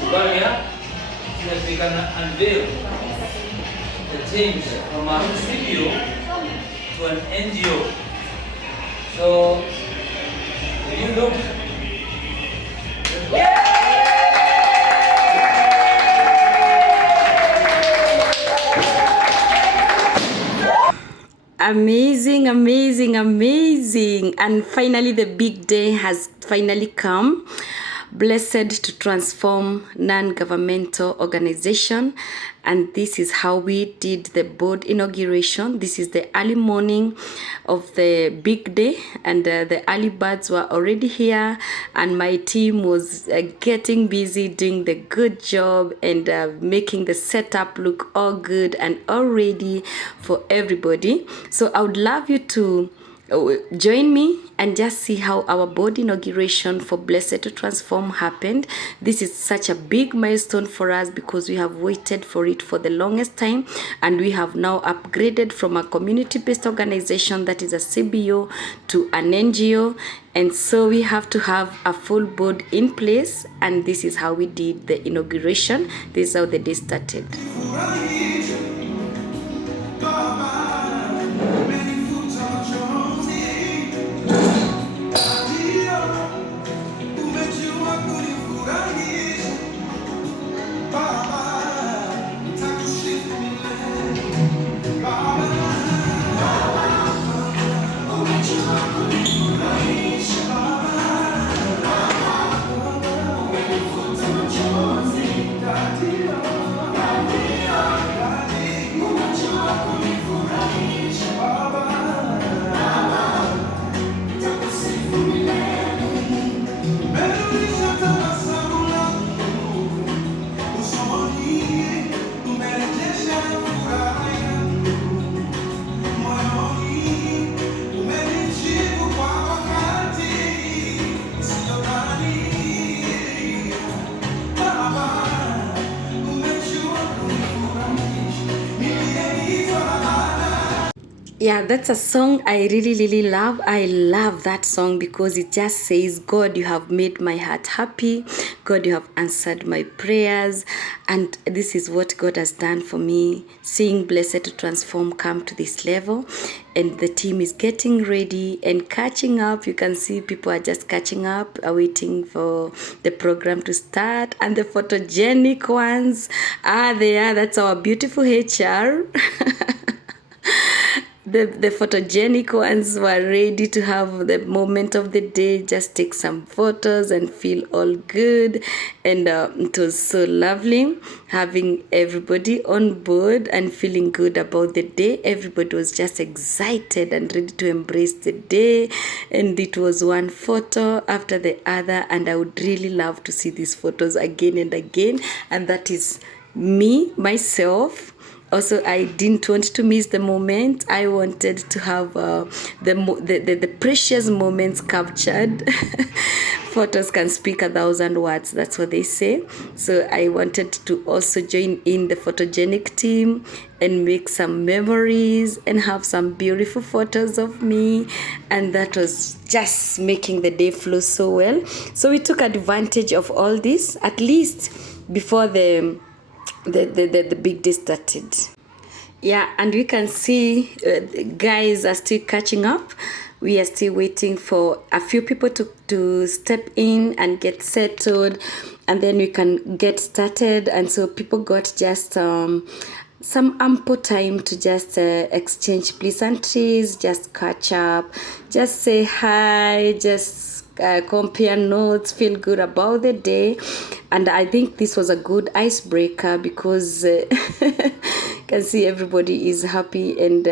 Come here so that we can unveil the change from a CBO to an NGO. So, will you look? Amazing, amazing, amazing. And finally, the big day has finally come. Blessed to transform non-governmental organization. And this is how we did the board inauguration. This is the early morning of the big day, and the early birds were already here, and my team was getting busy doing the good job and making the setup look all good and all ready for everybody. So I would love you to join me and just see how our board inauguration for Blessed to Transform happened. This is such a big milestone for us because we have waited for it for the longest time, and we have now upgraded from a community-based organization that is a CBO to an NGO, and so we have to have a full board in place, and this is how we did the inauguration. This is how the day started. Yeah, that's a song I really love. I love that song because it just says, God, you have made my heart happy. God, you have answered my prayers. And this is what God has done for me. Seeing Blessed to Transform come to this level. And the team is getting ready and catching up. You can see people are just catching up, waiting for the program to start. And the photogenic ones are there. That's our beautiful HR. The photogenic ones were ready to have the moment of the day, just take some photos and feel all good. And it was so lovely having everybody on board and feeling good about the day. Everybody was just excited and ready to embrace the day. And it was one photo after the other. And I would really love to see these photos again and again. And that is me, myself. Also, I didn't want to miss the moment. I wanted to have the precious moments captured. Photos can speak 1,000 words. That's what they say. So I wanted to also join in the photogenic team and make some memories and have some beautiful photos of me. And that was just making the day flow so well. So we took advantage of all this, at least before the big day started. Yeah, and we can see guys are still catching up. We are still waiting for a few people to step in and get settled, and then we can get started. And so people got just some ample time to just exchange pleasantries, just catch up, just say hi, just compare notes, feel good about the day. And I think this was a good icebreaker because you can see everybody is happy and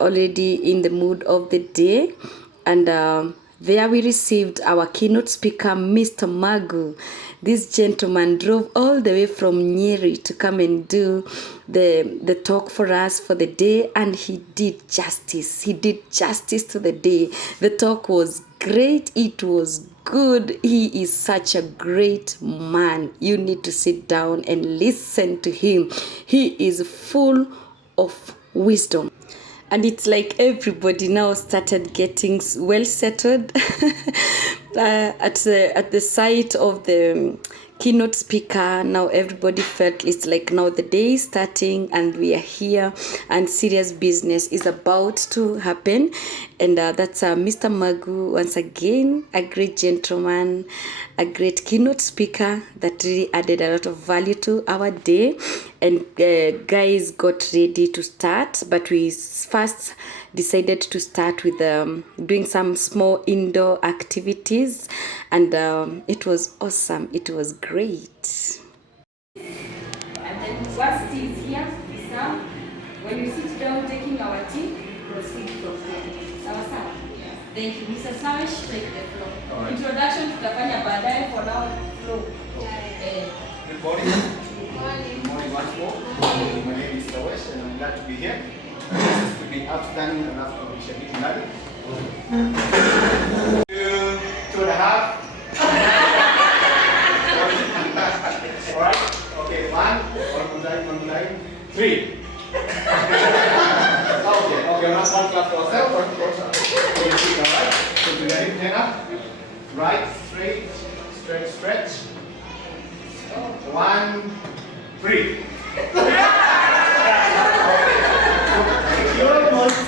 already in the mood of the day. And there we received our keynote speaker, Mr. Magu. This gentleman drove all the way from Nyeri to come and do the talk for us for the day, and he did justice. He did justice to the day. The talk was great. It was good. He is such a great man. You need to sit down and listen to him. He is full of wisdom. And it's like everybody now started getting well settled at the site of the keynote speaker. Now everybody felt it's like now the day is starting and we are here and serious business is about to happen. And that's Mr. Magu, once again, a great gentleman, a great keynote speaker that really added a lot of value to our day. And guys got ready to start, but we first decided to start with doing some small indoor activities, and it was awesome. It was great. And then once tea is here, we serve. When you sit down taking our tea, proceed from there. Sawa sawa. Thank you. Mr. Sawesh, take the floor. Right. Introduction tutafanya baadaye, for now flow. Good morning. Good morning once more. My name is Sawesh and I'm glad to be here. This is to be outstanding enough to be sharing tonight. 2.5. Alright, okay, 1 more time, 3. Okay, not one clap for ourselves, one for your feet, alright? So we ready, stand up. Right, straight, stretch. 1, 3. You're almost.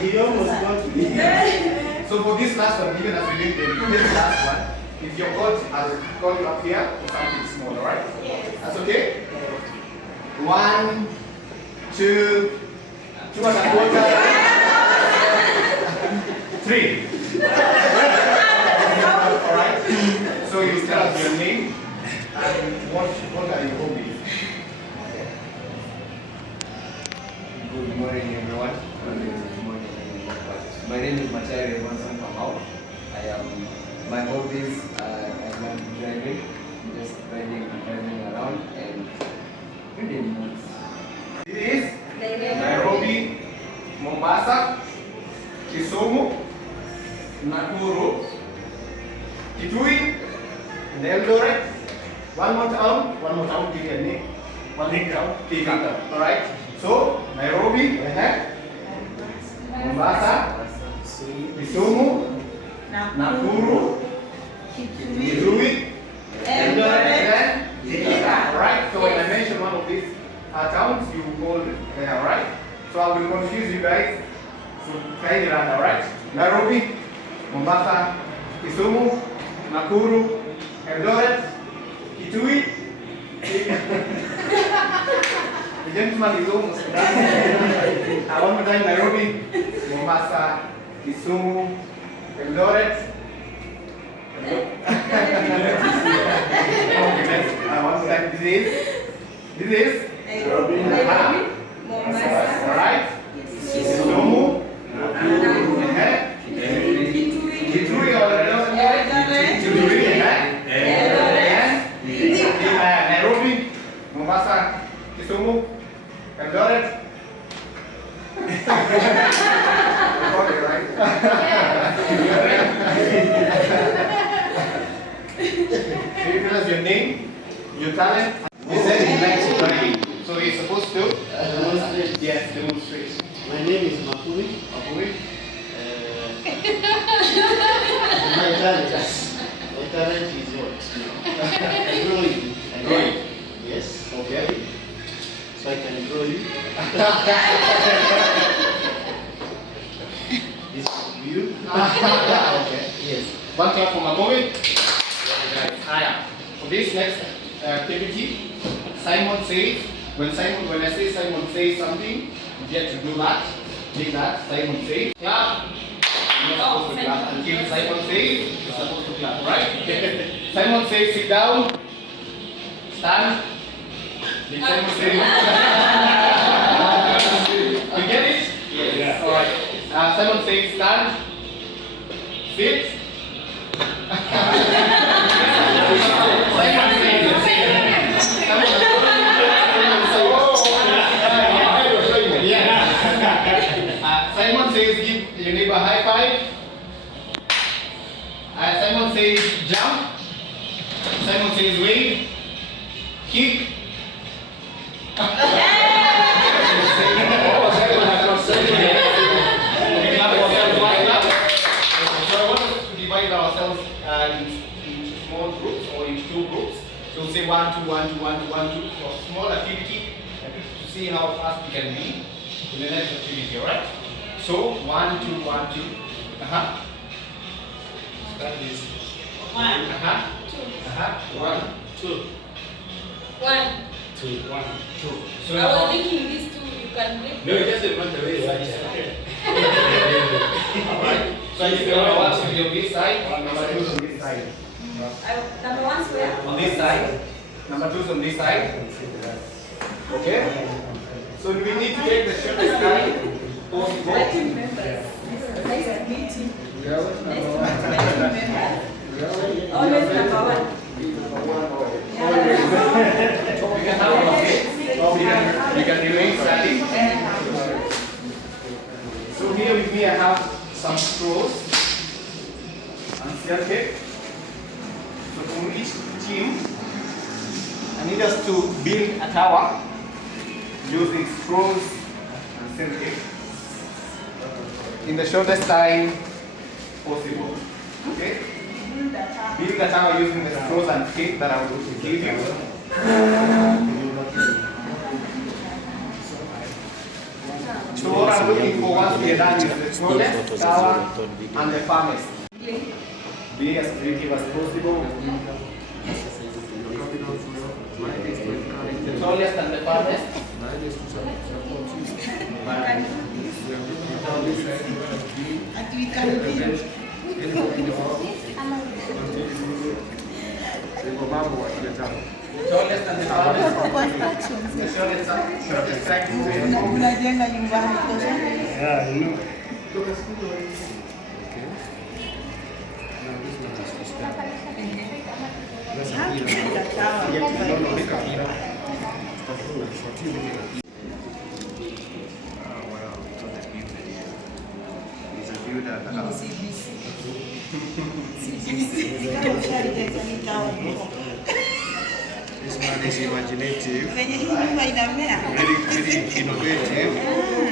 He almost got me. So for this last one, even as we did this last one, if your coach has called you up here for something small, alright? Yes. That's okay? 1, 2, 2.25, 3. Alright? So you tell us your name and what are your hobbies? Good morning, everyone. My name is Machari Evanson Kamau. My hobbies I love driving, just driving around and reading books. It is Nairobi, Mombasa, Kisumu, Nakuru, Kitui, and Eldoret. One more town, give me a name. One name town, Kibanda. Alright? So, Nairobi, Mombasa, Kisumu, Nakuru, Kitui, Eldoret, alright? So when I mention one of these towns, you call there, alright? So I will confuse you guys. So try it around, alright? Nairobi, Mombasa, Kisumu, Nakuru, Eldoret, Kitui. The gentleman is almost done. One more time, Nairobi, Mombasa, Kisumu, Eldoret. Okay, one more time, this is Nairobi, Mombasa, alright? Kisumu, Kitui, Nairobi, Mombasa, Kisumu, Eldoret. Okay, right? So you tell us your name, your talent. He said he likes driving, so he's supposed to demonstrate. Yes, demonstrate. My name is Mapuri. My talent is what? Drawing. Drawing. Yes. Okay. So I can draw you. This is you. Okay. Yes. One clap for Magovi. For this next activity, Simon says, when I say Simon says something, you get to do that. Take that. Simon says, clap. You're not supposed to clap until Simon says you're supposed to clap, right? Simon says sit down. Stand. Did Simon say? You get it? Yes. Alright. Simon says stand. Sit. Simon says give your neighbor a high five. Simon says jump. Simon says wave. Kick. divide ourselves into small groups or into 2 groups. So we'll say 1, 2, 1, 2, 1, 2, 1, 2 for small activity to see how fast we can be in the next activity, alright? So 1, 2, 1, 2. Start this. 1, 2, 1, 2. 1, 2, 1, 2. So I was thinking these 2 you can break. no, it doesn't matter where it's at. Alright. So if you want to be on this side, number 2 is on this side. Number 1's where? On this side. Number 2 is on this side. Okay? So we need to take the shortest time possible. I can remember. Nice to meet you. Nice to meet you. Always number 1. You can remain standing. So here with me I have some straws and seal cake. So from each team, I need us to build a tower using straws and seal cake in the shortest time possible. Okay? Build the tower using the straws and cake that I will give you. So what I'm looking for once we are done is the smallest tower and the farthest. Be as creative as possible. The tallest and the farthest. The tallest and the farthest. The shortest side. Unajenga nyumbani tosha. Yeah, you know. This man is imaginative, Venye hii nyumba inamea. very innovative,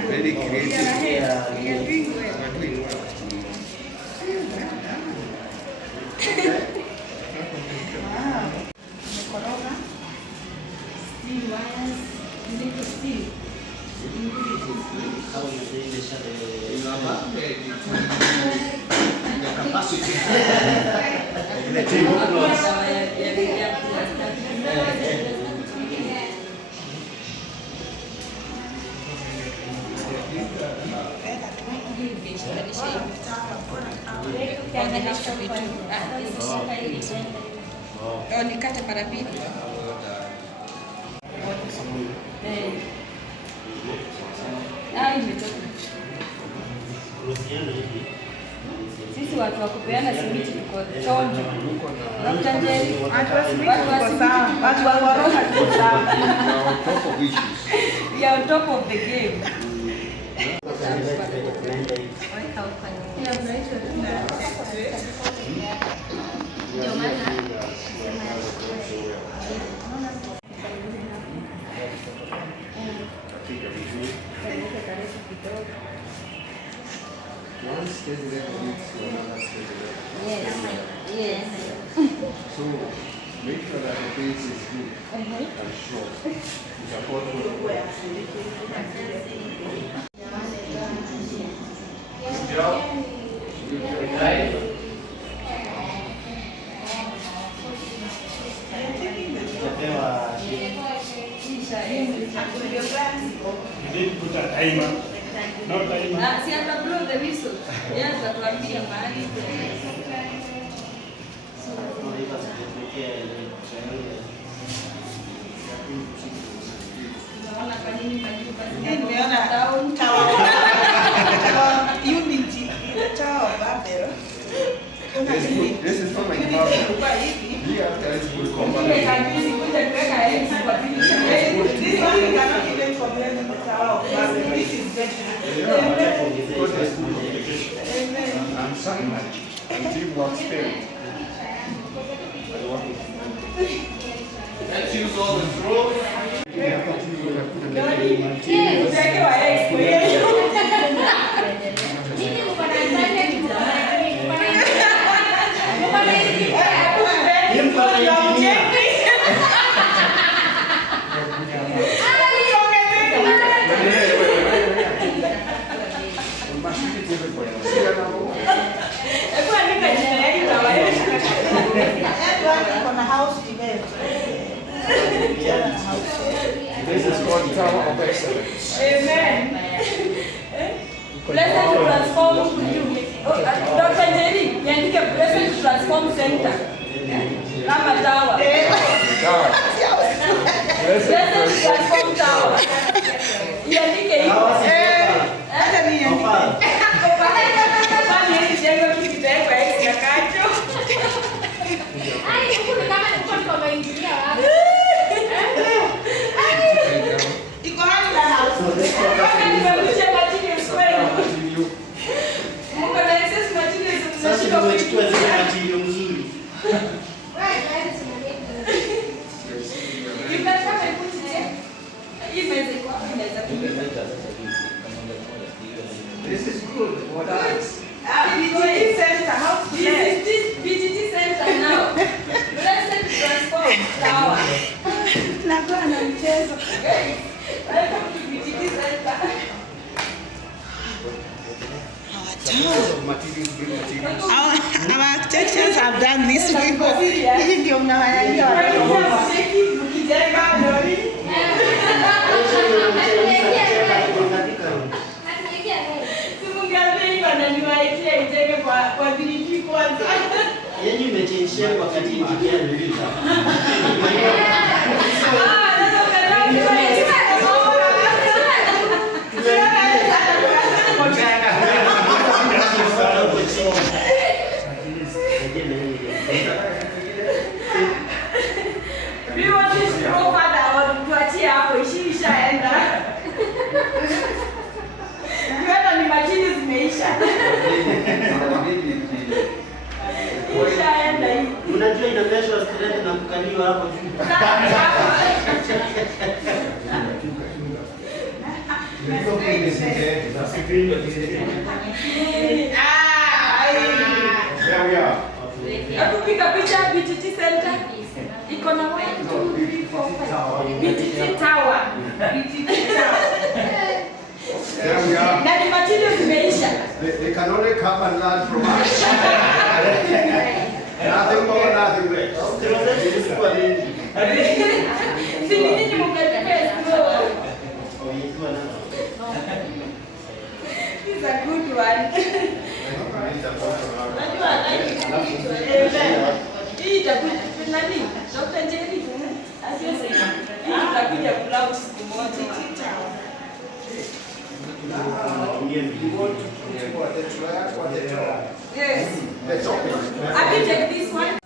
very creative. We are doing We well. are doing well. Wow. Umekoroga. Steel wires. You need to steel. Nikate mara mbili. Imetoka. Sisi watu wa kupeana simiti tuko chonjo. Dr. Jerry, Watu wa simiti tuko sawa. Watu wa korona tuko sawa. we are on top of the game. Ndio maana One stage level leads to another stage level. yes. So make sure that the base is good and strong to support what Good job. Right. You did put a timer. No timer. Si ata blow the whistle. Yes, atatuambia mahali. Unaona kwa nini majumba Nimeona town tower unity ile tower of Babel. this is from my mother. Kwa hivi. Here after it's good ile combination. kabisa kuja kuweka eggs kwa dirisha. This one you cannot even compare with the tower of Babel. This is better. Because there's good communication Amen. and signage and teamwork spirit. Let's use all the straws. Usiwekewa eggs kwa hiyo. Tower of Excellence. Amen. Blessed to transform you. Dr. Jerry, yandike blessed to transform center. Kama tower. Blessed to transform tower. Yandike hiyo. Hata ni yandike. Kama ni jengo kikitengwa hivi na kacho. Ai, huko kama ni kwa kuingilia wapi? Iko hali na house. Sasa nimechukua zile material mzuri. This is good. What else? BTT center. BTT center now. Blessed transform tower. Nakuwa na mchezo. Welcome to BTT center. Our architects have done this before. Hii ndio mnawayajua. Yenye imechenjia wakati ingia nilita. Unajua inaveshwa straight na kukaliwa hapo juu. There we are. Piga picha BTT center. Iko na 1, 2, 3, 4, 5. BTT tower. BTT tower. There we are. Na ni materials zimeisha. They can only come and learn from us. Nothing more, nothing less. Si nini mkatepea slow. It's a good one. Hii itakuja nani? Dr. Jerry. Asiyesema. Hii itakuja cloud siku moja. You want to put the track or the top? Yes. The topic. I can take this one.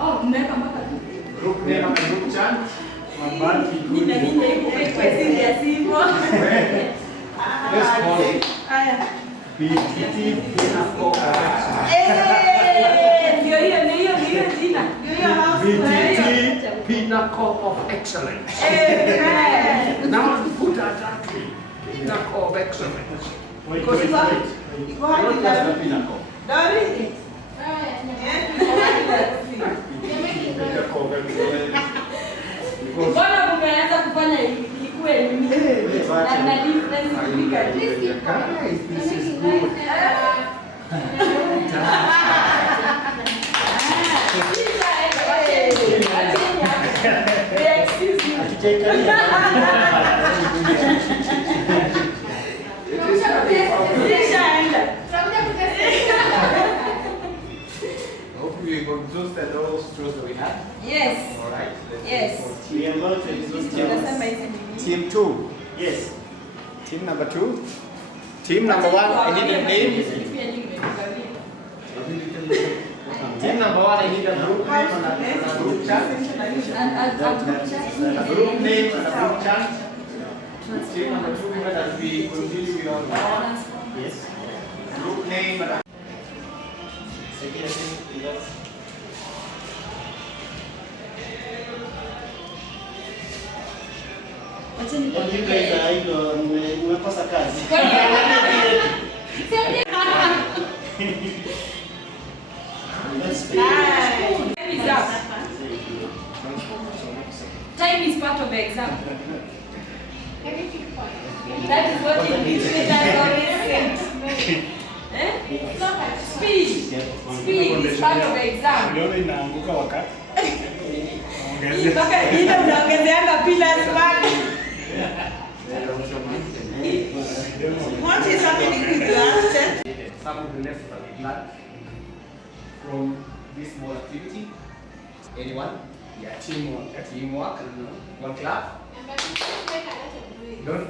Oh, mmeka mpaka tu. Group name and group chant. Nina hiyo kwa sisi ya simu. Let's call it Haya. BTT Pinnacle of Excellence. Ndio hiyo jina. Ndio hiyo house. BTT Pinnacle of Excellence. Now put that way. Pinnacle of Excellence. Because iko hadi Not just the pinnacle. Dori. Pinnacle of Excellence. Mbona umeanza kufanya ikuwe nini? Na difference kupika. Guys, this is good. Hopefully we've exhausted all straws that we have. Yes. All right. Yes. We are about to exhaust Tunasema hizi ni Team 2. Yes. Team number 2. Team number 1, I need a name. Team number 1, I need a group name and a group chant. A group name and a group chant. Team number 2, even as we continue with our power. Yes. Group name and a You guys are umekosa kazi. Time is part of the exam. That is what invigilators always say. Speed is part of the exam. Leo inaanguka wakati. Mpaka ile unaongezeanga pillars pale. What is happening with your accent? Some of the lessons that we learned from this small activity. Anyone? Yeah, teamwork. Teamwork. One clap. Don't.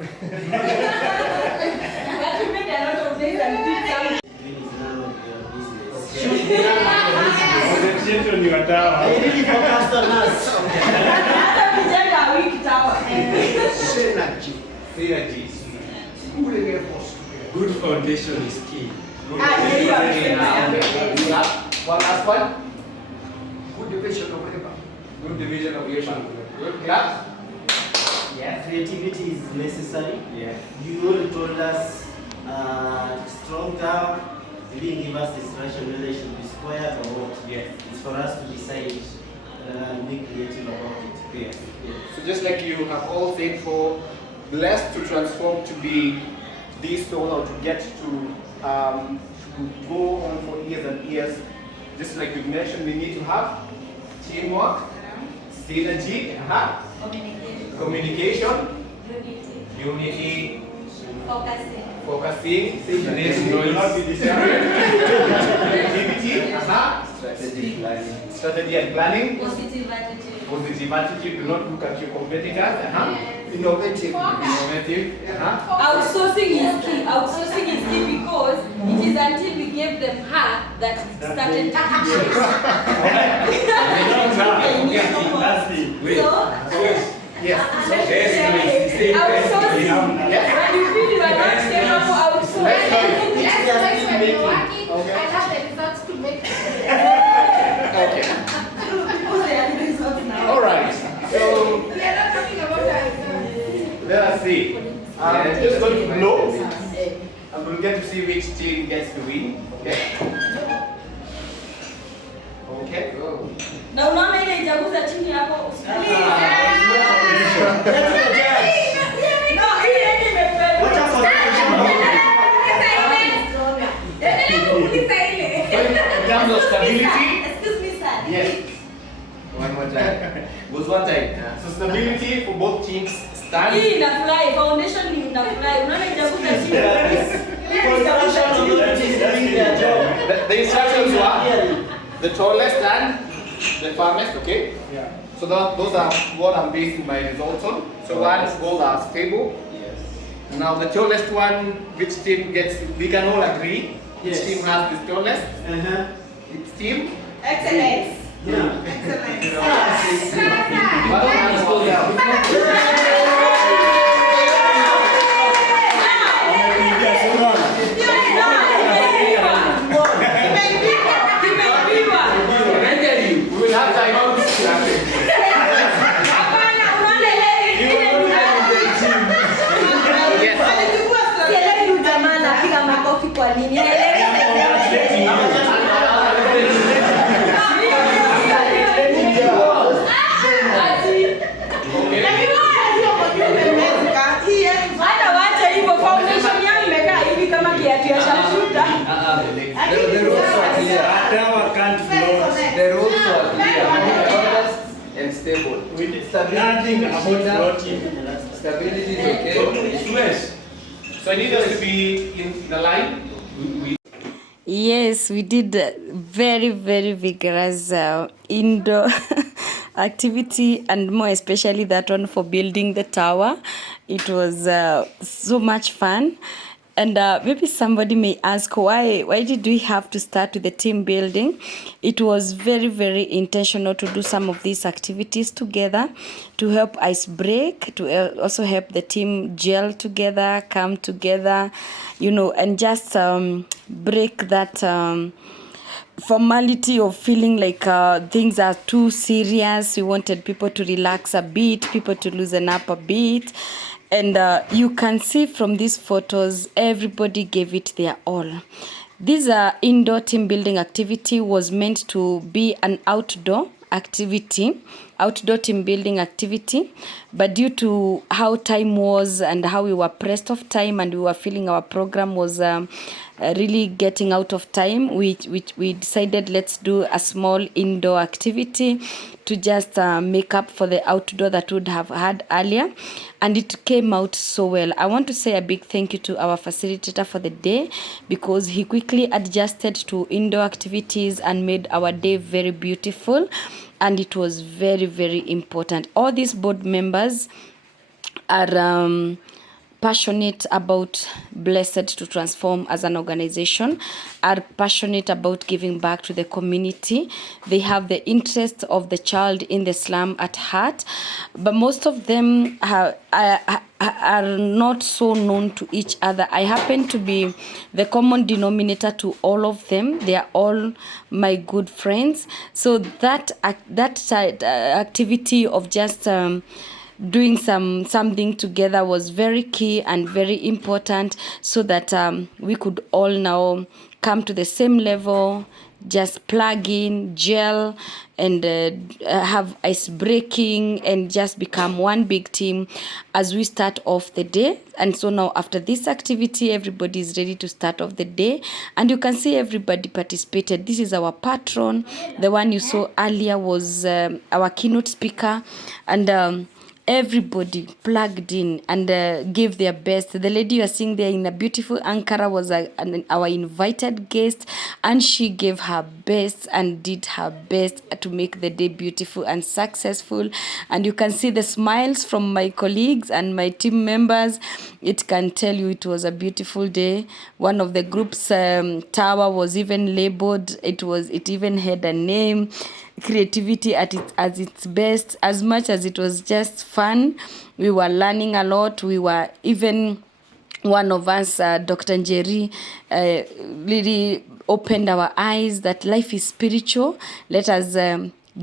But you made a lot of things and did some. Concentrate on your tower. Hata kujenga wiki tower. Synergy. Good foundation is key. Okay, one last one. Good division of labor. Good division of labor. Good clap. Yeah, creativity is necessary. Yeah. You already told us strong tower. You didn't give us the instruction whether it should be square or what. Yes. It's for us to decide and be creative about it. Yeah. So just like you have all said, for blessed to transform to be this soul or to get to go on for years and years, just like you mentioned, we need to have teamwork, synergy, communication, unity, focusing, creativity, strategy and planning, positive attitude, do not look at your competitors, innovative, Outsourcing is key. Outsourcing is key because it is until we gave them her that it started to teach. That's it. Outsourcing. When you feel you are not capable of outsourcing. All right. So let us see. I'm just going to blow, and we'll get to see which team gets to win. Okay. Okay. Na unaona ile ijaguza chini hapo. No, ile imependa. In terms of stability. Excuse me, sir. Yes. One more time. Was one time. So stability for both teams stand. Hii inafurahi, foundation ni inafurahi. Unaona ijaguza chini. The instructions were the tallest and the farthest, okay? Yeah. So those are what I'm basing my results on. So one goal are stable. Yes. Now the tallest one, which team gets, we can all agree, which Yes. team has the tallest? It's team. Excellence. Yeah. One hand goes down. We will have time out. Sielewi huyu jamaa anapiga makofi kwa nini? Hata wacha hivyo, foundation yangu imekaa hivi kama kiatu ya shamshuta. The rules are clear. Tower can't float. The rules are clear. Honest and stable. Nothing about floating. Stability is okay. So I need us to be in the line. Yes, we did very, very vigorous indoor activity, and more especially that one for building the tower. It was so much fun. And maybe somebody may ask, why did we have to start with the team building? It was very, very intentional to do some of these activities together, to help ice break, to also help the team gel together, come together, and just break that formality of feeling like things are too serious. We wanted people to relax a bit, people to loosen up a bit. And you can see from these photos, everybody gave it their all. This indoor team building activity was meant to be an outdoor team building activity. But due to how time was and how we were pressed of time and we were feeling our program was really getting out of time, we decided let's do a small indoor activity to just make up for the outdoor that we would have had earlier, and it came out so well. I want to say a big thank you to our facilitator for the day, because he quickly adjusted to indoor activities and made our day very beautiful, and it was very, very important. All these board members are passionate about Blessed to Transform as an organization, are passionate about giving back to the community. They have the interest of the child in the slum at heart, but most of them are not so known to each other. I happen to be the common denominator to all of them. They are all my good friends. So that activity of just doing something together was very key and very important, so that we could all now come to the same level, just plug in, gel, and have ice breaking, and just become one big team as we start off the day. And so now after this activity, everybody is ready to start off the day, and you can see everybody participated. This is our patron. The one you saw earlier was our keynote speaker, and everybody plugged in and gave their best. The lady you are seeing there in a beautiful Ankara was our invited guest, and she gave her best and did her best to make the day beautiful and successful. And you can see the smiles from my colleagues and my team members. It can tell you it was a beautiful day. One of the group's tower was even labeled. It even had a name. Creativity at its best. As much as it was just fun, we were learning a lot. We were even, one of us, Dr. Njeri, really opened our eyes that life is spiritual. Let us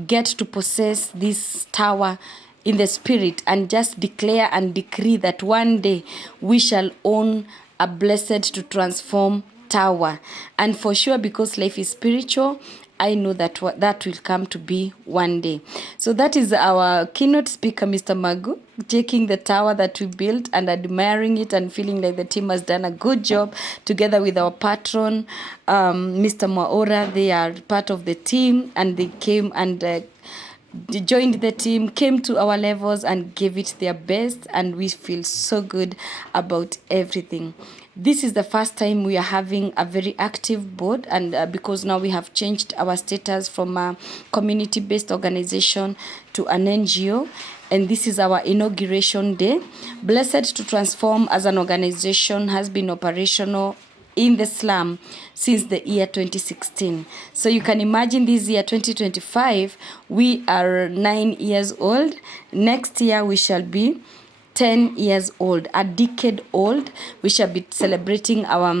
get to possess this tower in the spirit and just declare and decree that one day we shall own a Blessed to Transform tower. And for sure, because life is spiritual, I know that that will come to be one day. So that is our keynote speaker, Mr. Magu, checking the tower that we built and admiring it and feeling like the team has done a good job, together with our patron, Mr. Mwaora. They are part of the team, and they came and joined the team, came to our levels and gave it their best, and we feel so good about everything. This is the first time we are having a very active board, and because now we have changed our status from a community-based organization to an NGO, and this is our inauguration day. Blessed to Transform as an organization has been operational in the slum since the year 2016. So you can imagine this year 2025, we are 9 years old. Next year we shall be 10 years old, a decade old. We shall be celebrating our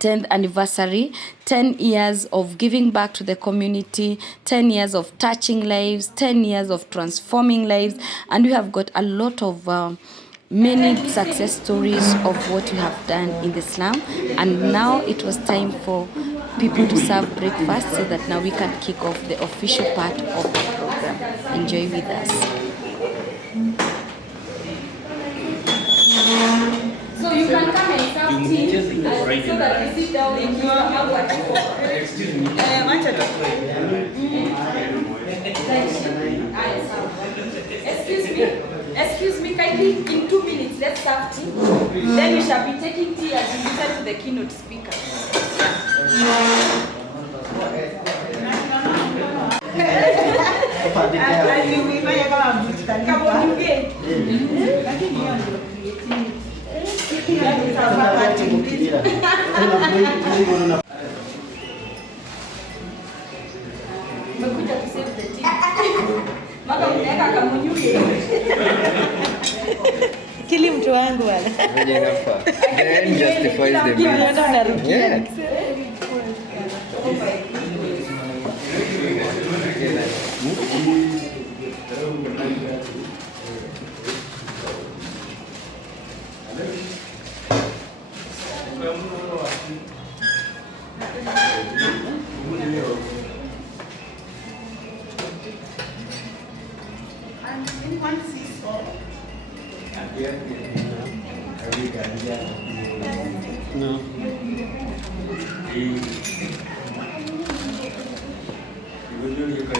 10th anniversary, 10 years of giving back to the community, 10 years of touching lives, 10 years of transforming lives, and we have got a lot of many success stories of what we have done in the slum. And now it was time for people to serve breakfast, so that now we can kick off the official part of the program. Enjoy with us. So you can come and serve tea, so that you sit down and you have what. Excuse me. Excuse me, kindly in 2 minutes, let's serve tea. Then we shall be taking tea as we listen to the keynote speaker. Umekuja to save the tea. Maka unaweka kamunyuke. Kili mtu wangu wala. Then justifies the bill. Yeah. No. Before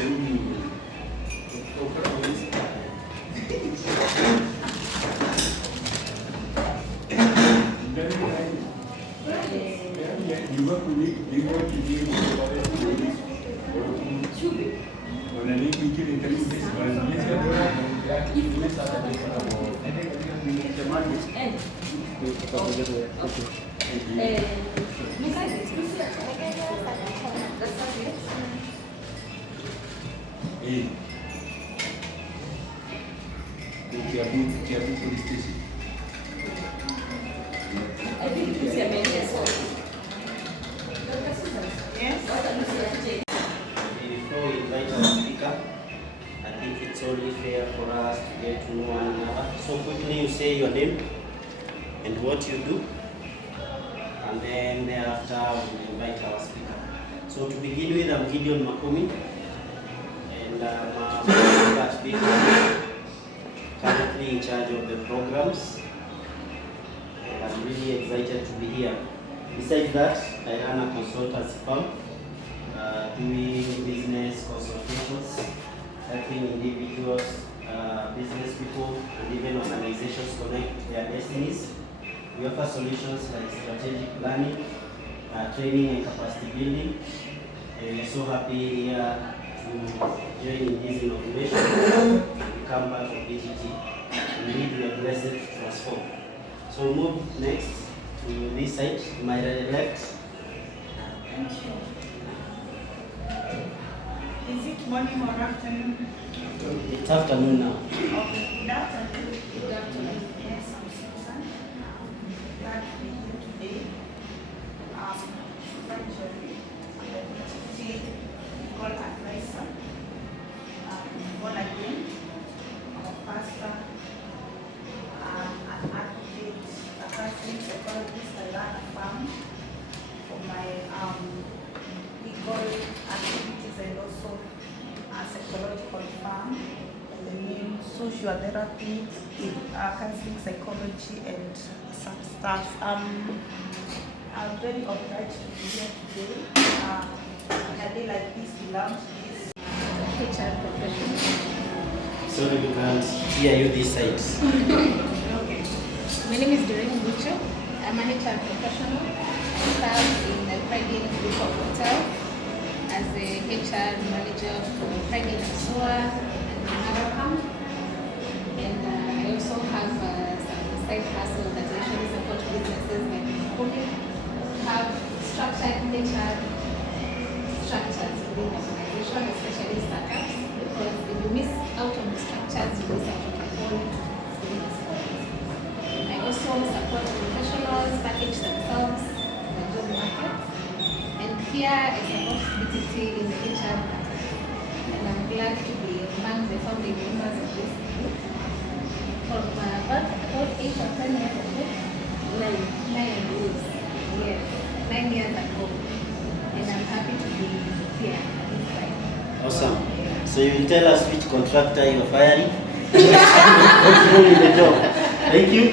we invite our speaker, I think it's only fair for us to get to know one another. So quickly you say your name and what you do, and then thereafter we'll invite our speaker. So to begin with, I'm Gideon Makumi, and I'm at Big currently in charge of the programs, and I'm really excited to be here. Besides that, I run a consultancy firm doing business consultations, helping individuals, business people, and even organizations connect their destinies. We offer solutions like strategic planning, training and capacity building. And we're so happy here to join in this innovation and become part of BGT. Indeed, we are blessed to transform. So we'll move next to this side, to my left. Thank you. Is it morning or afternoon? It's afternoon now. Okay, good afternoon. Good afternoon. Yes, I'm Susan. Glad to be here today. Susan Jerry, I'm a BGT legal advisor. Born again, I'm a pastor, an advocate, a counseling psychologist. I run a farm for my legal activities and also a psychological farm, and the name social therapy, counseling psychology, and some stuff. I'm very obliged to be here today. On a day like this, we launch this HR professional. Sorry, we can't hear you this side. Okay. My name is Doreen Bucho. I'm a HR professional. I serve in the Pride Group of Hotels as a HR manager for Pride Soa and Markham. And I also have some side hustle that actually support businesses like cooking. Have structured HR structures within the organization, especially startups, because if you miss out on the structures, you miss out on the whole business. I also support professionals package themselves in the job market. And here I support BTT in the HR market. And I'm glad to be among the founding members of this group. For about 8 or 10 years ago, 9 years. Yes, 9 years ago. And I'm happy to be here at this time. Awesome. So you will tell us which contractor you're firing? What's wrong with the job? Thank you.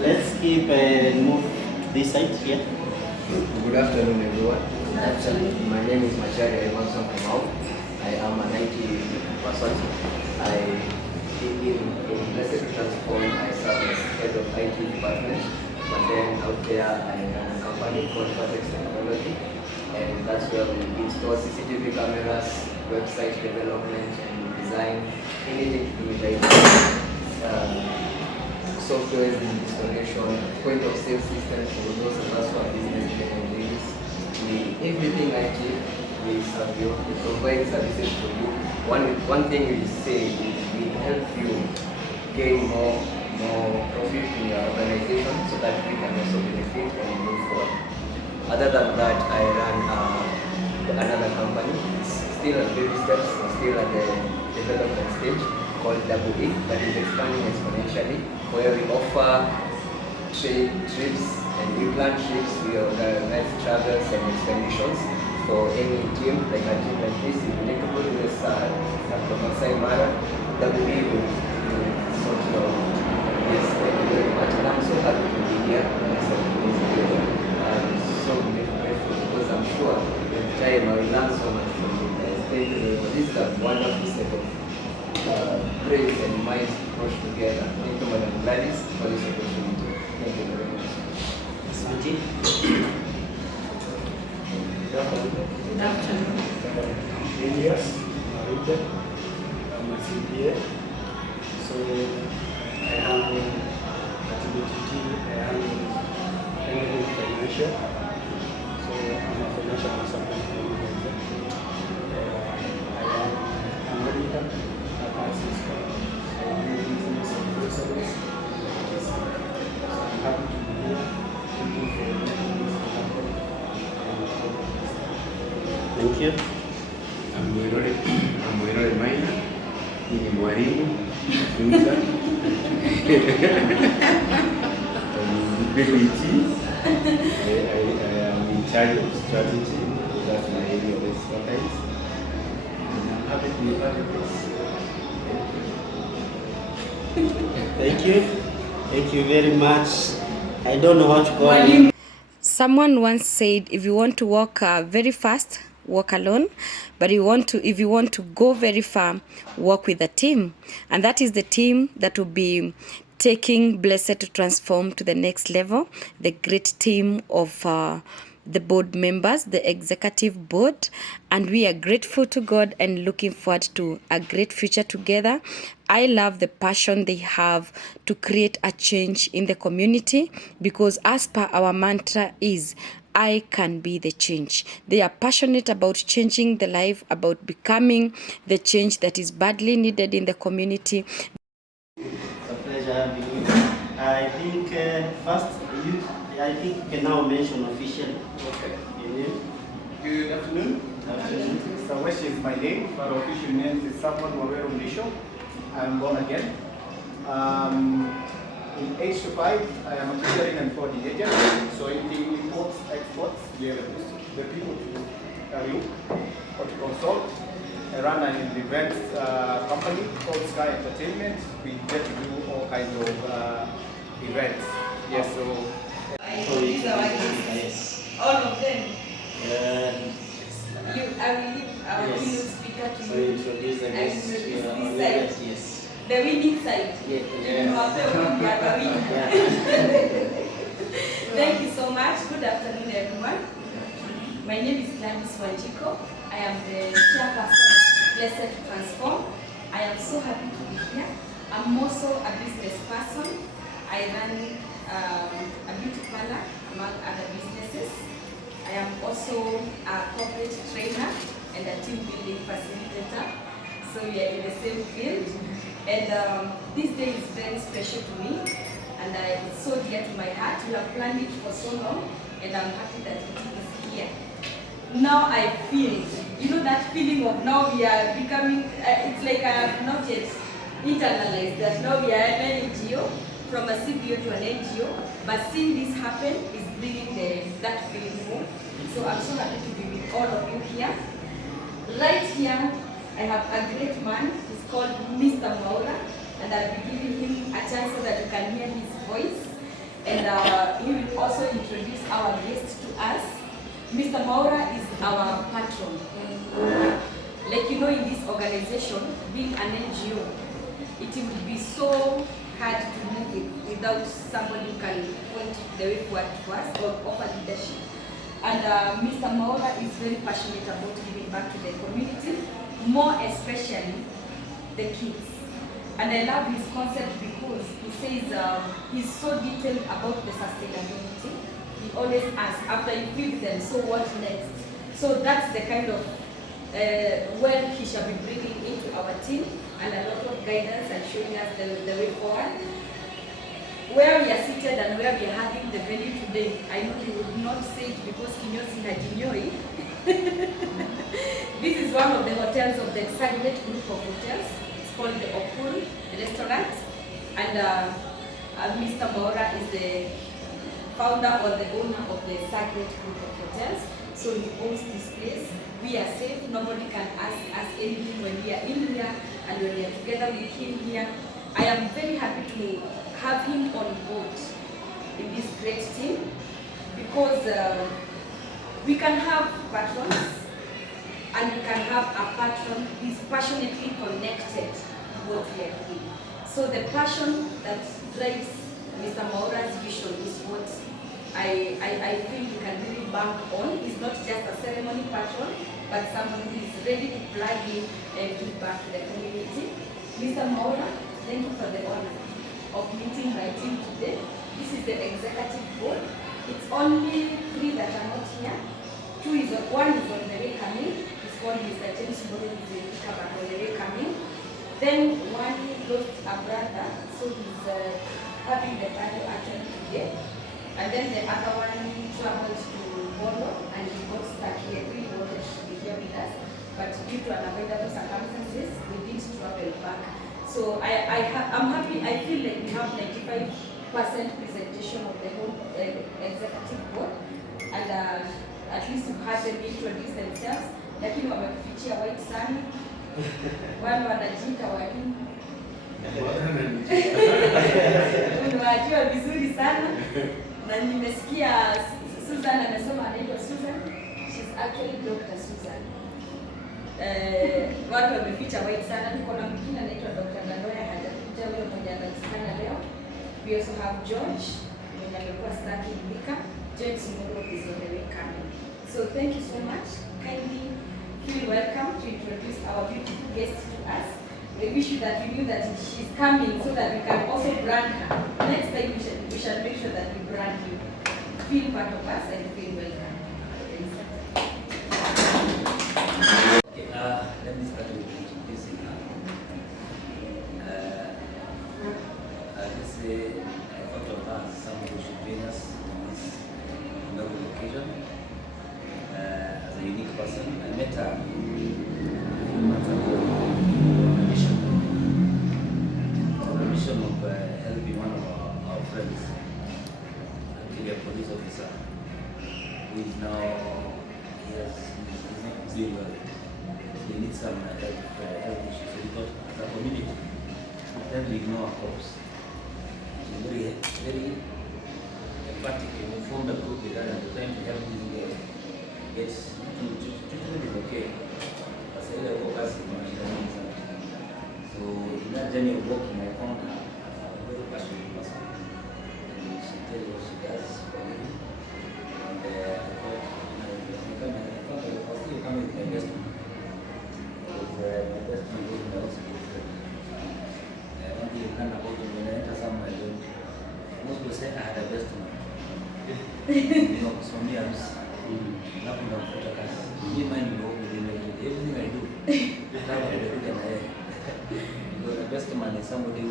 Let's keep and move to this side here. Good afternoon, everyone. My name is Machari Ivanson Kamau. I am an IT person. In Blessed Transform, I serve as head of IT department. But then out there, I run a company called Vertex Technology, and that's where we install CCTV cameras, website development and design, anything to do with IT. Software installation, point of sale systems for those of us who are business technologies. Everything IT, we serve you, we provide services for you. One thing we say is we help you gain more profit in your organization so that we can also benefit and move forward. Other than that, I run another company. It's still at baby steps, still at the development stage, called Double E, that is expanding exponentially, where we offer trips and we plan trips, we organize travels and expeditions for any team, like a team like this, if you're capable to this Masai Mara, Double E will sort of, yes, thank you very much. And I'm so happy to be here. I'm so grateful because I'm sure with time I will learn so much from you guys. Thank you very much. This is a wonderful set of brains and minds pushed together. Thank you, Madam Gladys, for this opportunity. Thank you very much. Santi? Good afternoon. Elias, Marita, I'm a CPA. So I am at the team, I am handling financial. So I'm a financial consultant for you. I am American, a assistant. I do business and groceries. So I'm happy to be here. Looking for this to happen. Thank you. Mwirore Maina, ni mwalimu, funza. BBT. I am in charge of strategy. That's my area of expertise. And I'm happy to be part of this. Thank you. Thank you very much. I don't know how to call you. Someone once said, if you want to walk very fast, walk alone, but if you want to go very far, walk with a team. And that is the team that will be taking Blessed to Transform to the next level, the great team of the board members, the executive board, and we are grateful to God and looking forward to a great future together. I love the passion they have to create a change in the community, because as per our mantra is, I can be the change. They are passionate about changing the life, about becoming the change that is badly needed in the community. It's a pleasure having you. I think first, I think you can now mention officially. Okay. Your name? Good afternoon. Sawesh is my name, but official name is Samuel Wawero Nisho. I'm born again. In age to 5, I am a catering and forwarding agent. So anything imports, exports, we are the people to look or to consult. I run an event company called Sky Entertainment. We get to do all kinds of events. Yes, so. These are my kids. Yes. All of them. I Uh, will leave our Yes. keynote speaker to so you. introduce the I guest. will You are introduce on this the side. yes. The winning side. Yeah. You are the winning, you are the winner. Yeah. Thank you so much. Good afternoon, everyone. My name is Gladys-foster. I am the chairperson of Blessed to Transform. I am so happy to be here. I'm also a business person. I run a beauty parlor among other businesses. I am also a corporate trainer and a team building facilitator. So we are in the same field. And this day is very special to me. And it's so dear to my heart. We have planned it for so long. And I'm happy that it is here. Now I feel, that feeling of now we are becoming, it's like I have not yet internalized that now we are an NGO, from a CBO to an NGO, but seeing this happen is bringing that feeling home. So I'm so happy to be with all of you here. Right here, I have a great man. He's called Mr. Maura, and I'll be giving him a chance so that you can hear his voice. And he will also introduce our guest to us. Mr. Maura is our patron. Like in this organization, being an NGO, it will be so hard to move it without somebody who can point the way forward to us or offer leadership. And Mr. Maura is very passionate about giving back to the community, more especially the kids. And I love his concept because he says he's so detailed about the sustainability. He always asks, after you feed them, so what next? So that's the kind of wealth he shall be bringing into our team, and a lot of guidance and showing us the way forward. Where we are seated and where we are having the venue today, I know he would not say it because Kinyosi Hajinyoi. This is one of the hotels of the Exaggerate group of hotels. It's called the Okul Restaurant. And Mr. Maura is the founder or the owner of the Exaggerate group of hotels. So he owns this place. We are safe. Nobody can ask us anything when we are in here and when we are together with him here. I am very happy to have him on board in this great team because we can have patrons. and we can have a patron who is passionately connected to what we are doing. So the passion that drives Mr. Maura's vision is what I feel we can really bank on. He's not just a ceremony patron, but someone who is ready to plug in and give back to the community. Mr. Maura, thank you for the honor of meeting my team today. This is the executive board. It's only 3 that are not here. One is on the way coming. It's called Mr. James Moore, is on the way coming. Then one lost a brother, so he's having the burial actually today. And then the other one traveled to Bolo and he got stuck here. He really wanted to be here with us, but due to unavoidable circumstances, we did travel back. So I'm happy. I feel like we have 95% presentation of the whole executive board, and at least we've had them introduce themselves. Lakini wamefichia white sana. Wale wanajiita walimu. Unawajua vizuri sana. Na nimesikia Susan anasema anaitwa Susan. She's actually Dr. Susan. Watu wameficha white sana. Tuko na mwingine anaitwa Dr. Galoya, hajakuja, huyo mmoja anapatikana leo. We also have George, mwenye amekuwa staki Mika. James Moro is on the way coming. So thank you so much. Kindly feel welcome to introduce our beautiful guest to us. We wish you that we knew that she's coming so that we can also brand her. Next time we shall make sure that we brand you. Feel part of us and feel welcome. Okay, let me start with introducing her. This I thought of her as someone who should join us on this novel occasion. As a unique person, I met her a few months ago on a mission. On a mission of helping one of our friends, actually a police officer, who is now, he's not doing well. He needs some health issues. So we thought, as a community, then we ignore our cops. She's very empathic, and we formed a group with her and we're trying to help this girl get treatment is okay. As I said, focus on my So in that journey of walking, I found her a very passionate person. And she tells what she does for me. And I thought, I was still coming with my destiny. Because my destiny was my also good friend. One thing you learn about me, when I enter somewhere, most people say I had a destiny. You know, so me, I'm nothing of focus. Me, mind you, everything I do, because a best man is somebody who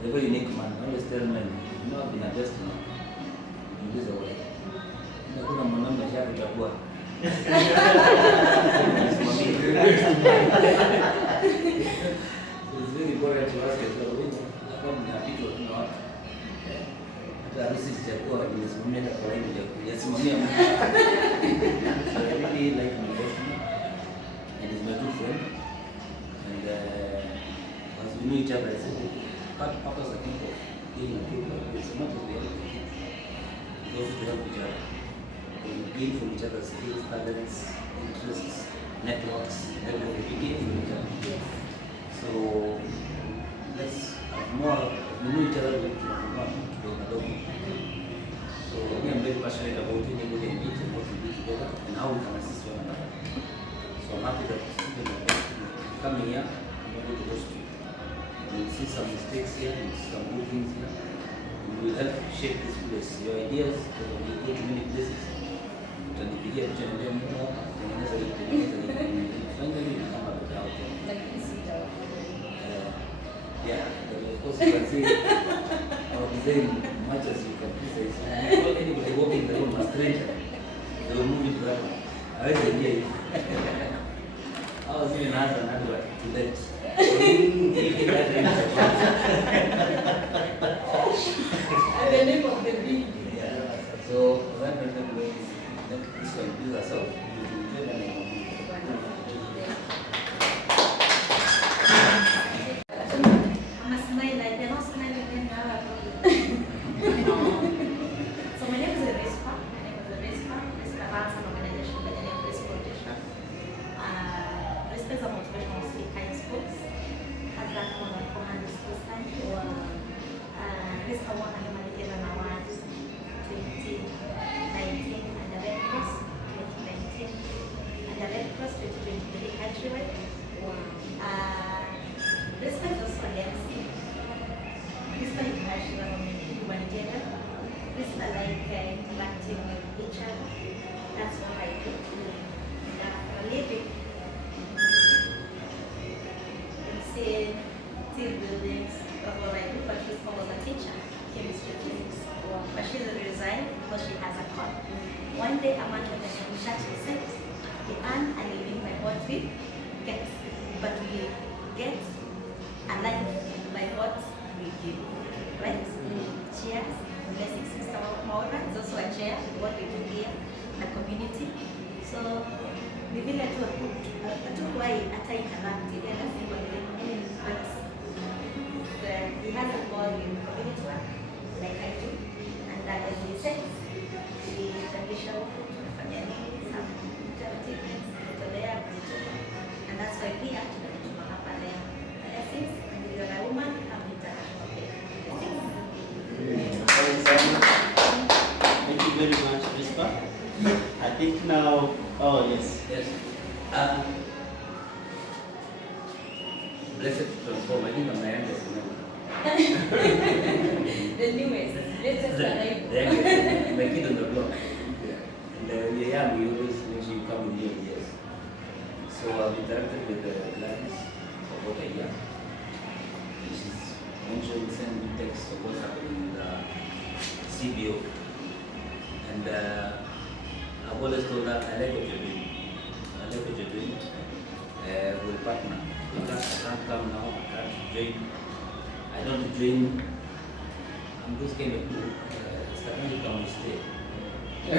is a very unique man. I always tell men, you know, I've been a best man. You lose a way. You know, I'm not sure what you're doing. It's very important to ask yourself, how come people do not? This is chakua nimesimamia kwa hiyo kujasimamia. So I really like my husband and he's my good friend, and as we know each other, I said part of us, I think, of being a group like this, not to be able to keep, but also to help each other. We gain from each other's skills, talents, interests, networks, everything we gain from each other. So let's have more, we know each other, we want to go along. So I'm very passionate about being able to meet and what we do together and how we can assist one another. So I'm happy that coming here, I'm able to host you. We'll see some mistakes here and some good things here. We will help shape this place. Your ideas, when you go to many places, utanipigia picha niambia Mungu hapa, tengeneza hii. Finally you come up with the outcome. Like this is our Yeah, but of course you can see our design much as you can criticize. Anybody walking the room, a stranger, they will move into that one. I was the idea. I was even asked an advert to that. and the name of the big. Yeah. So that way is this one build ourselves. So my name is Arispa. My name is Arispa. I'm a manager for the Breastfeeding. countrywide. This one is also an MC. This one is national humanitarian. This one like interacting with each other. That's what I do. For a living, in team buildings, that's what I do. But she's always a teacher, chemistry, physics. But she's resigned because she has a call. One day a man with a church said, we earn a living by what we get, but we get a life by what we give. Right? Cheers. Blessing Sister Maura is also a chair with what we do here in the community. So we feel like hatukuwahi hata interact ile na single day. But he has a goal in community work, like I do. And that as he says, the tradition tunafanya nini, some charity things, kutolea, kujituma. And that's why pia tunajituma hapa leo. Blessings, and if you're a woman, have international day. Thank you very much, Prisca. I think now, oh yes. Yes. Blessed to transform. I think I'm the youngest member. The newest. Let's just arrive. The youngest. My kid on the block. And you're young, you always make sure you come with your ideas. So I've interacted with Gladys for about a year. She's mentioned, send me text of what's happening in the CBO. And I've always told her, I like what you're doing. I like what you're doing. We'll partner. I can't come now, I can't join. I don't join. I'm just kind of starting to come and stay. You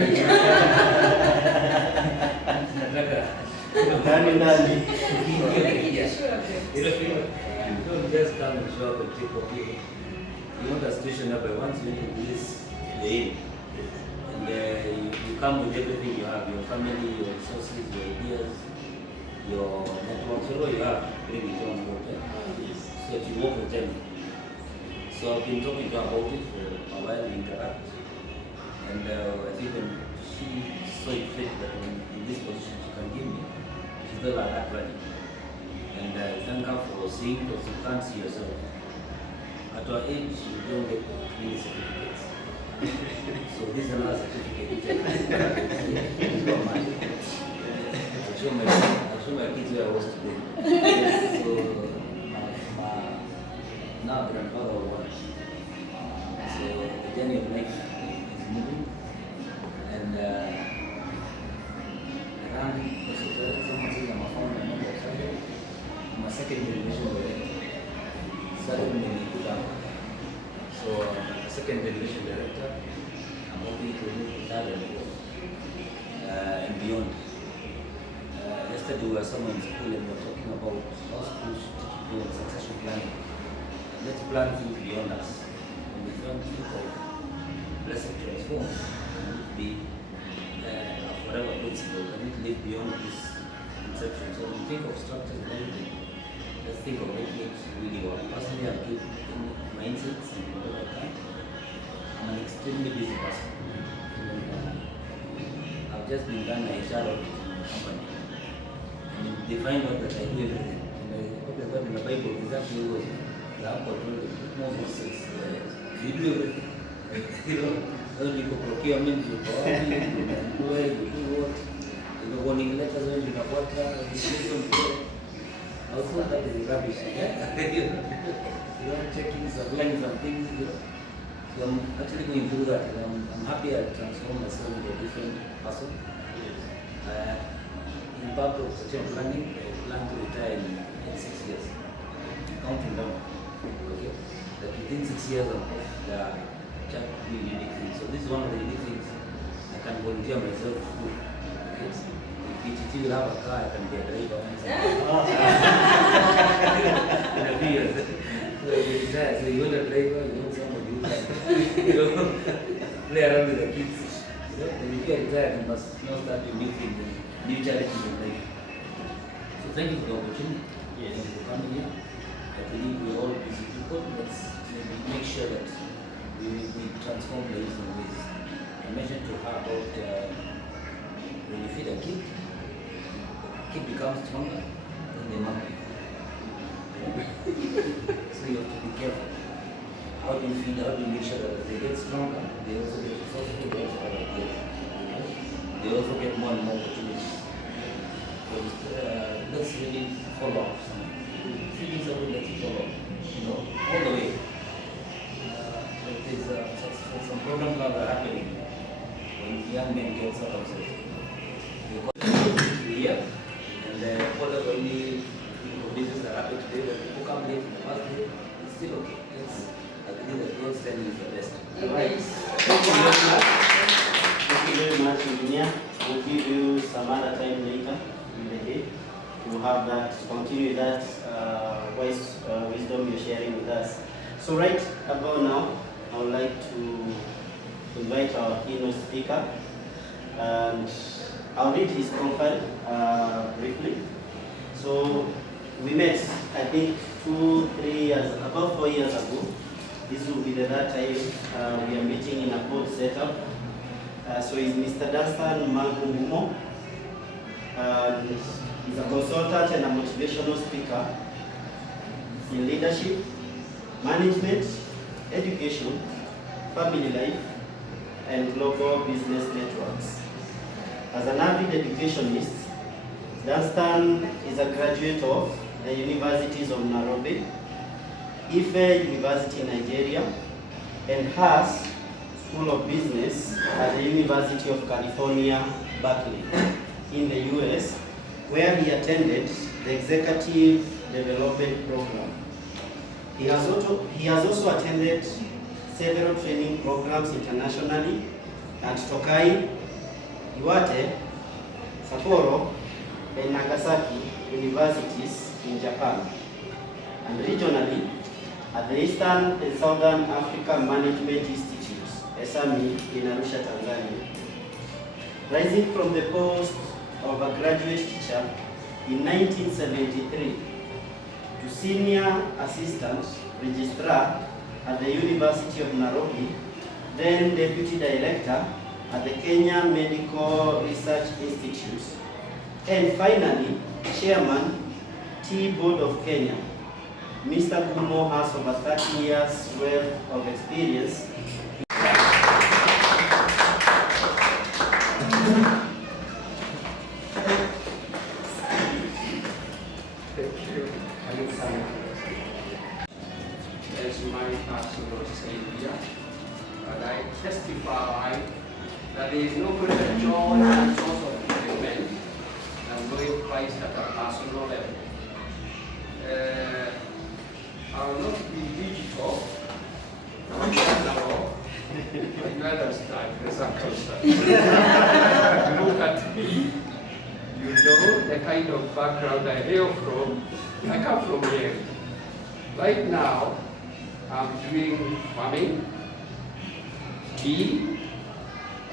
don't just come and show up and take up people. You want a station up, but once you do this, you're in. And you come with everything you have, your family, your resources, your ideas, your networks, whatever you have, bring it on board. So that you walk the journey. So I've been talking to her about it for a while, we interact. And I think when she saw it fit that in this position she can give me, she's not like that ready. And thank her for seeing, because you can't see yourself. At our age, you don't get many certificates. So this is another certificate which I can do mine. I'll show my kids where I was today. So now grandfather of one. So the journey of life is moving. And around someone says I'm a founder member of Sunday. I'm a second generation director. Started when we put up. So a second generation director, I'm hoping to move to third and fourth and beyond. Yesterday we were somewhere in school and we were talking about how schools should do succession planning. Let's plan things beyond us. When we don't think of blessed transform, it would be a forever principle. We need to live beyond this conception. So when we think of structures and everything, let's think of making it really work. Personally, I've given my insights and whatever I can. I'm an extremely busy person. And, I've just been done my HR audit in the company. And they find out that I do everything. And I okay, but in the Bible, exactly what the uncle Moses says, you do everything. You know, when you go procurement, you go out, you employ, you do what, you know, warning letters when you have water, I also that is rubbish. You know, checking, supplying some things, you know. So I'm actually going through that, and I'm happy I transformed myself into a different person. In part of succession planning, I plan to retire in 6 years. Counting down. Okay? That within 6 years I'm off the chat really unique things. So this is one of the unique things I can volunteer myself to do. Okay? If PTT will have a car, I can be a driver. In a few years. So you retire. So you want a driver, you want somebody who can, you know, play around with the kids. You know, when you get retired, you must now start doing new things and new challenges in life. So thank you for the opportunity. Thank you for coming here. I believe we're all busy people. Let's maybe make sure that we transform lives in ways. I mentioned to her about when you feed a kid becomes stronger. the market. So you have to be careful. How do you feed, how do you make sure that as they get stronger, they also get resourceful, they also have ideas. They also get more and more opportunities. So let's really follow up. Feeding something that you follow, all the way. There's some programs that are happening when young men get circumcised. Yeah, and whatever any business that happen today, when people come late in the first day, it's still okay. I think that God's standing is the best. Right. Thank you very much. Thank you very much, Engineer. We'll give you some other time later in the day to have that, continue that wise wisdom you're sharing with us. So right about now, I would like to invite our keynote speaker, and I'll read his profile briefly. So we met, I think, 2-3 years, about 4 years ago. This will be the third time we are meeting in a board setup. So he's Mr. Dunstan Malgungumo. He's a consultant and a motivational speaker in leadership, management, education, family life, and global business networks. As an avid educationist, Dunstan is a graduate of the universities of Nairobi, Ife University in Nigeria, and has School of Business at the University of California, Berkeley, in the US, where he attended the Executive Development Program. He has also attended several training programs internationally at Tokai, Iwate, Sapporo, and Nagasaki universities in Japan, and regionally at the Eastern and Southern Africa Management Institute, ESAMI, in Arusha, Tanzania. Rising from the post of a graduate teacher in 1973 to senior assistant registrar at the University of Nairobi, then deputy director at the Kenya Medical Research Institute, and finally, chairman, Tea Board of Kenya. Mr. Gumo has over 30 years worth of experience. As my personal savior, and I testify that there is no greater joy and source of fulfillment than knowing Christ at a personal level. I will not be digital, analog, but you understand the circumstance. Look at me, you know the kind of background I hail from. I come from here. Right now, I'm doing farming, tea,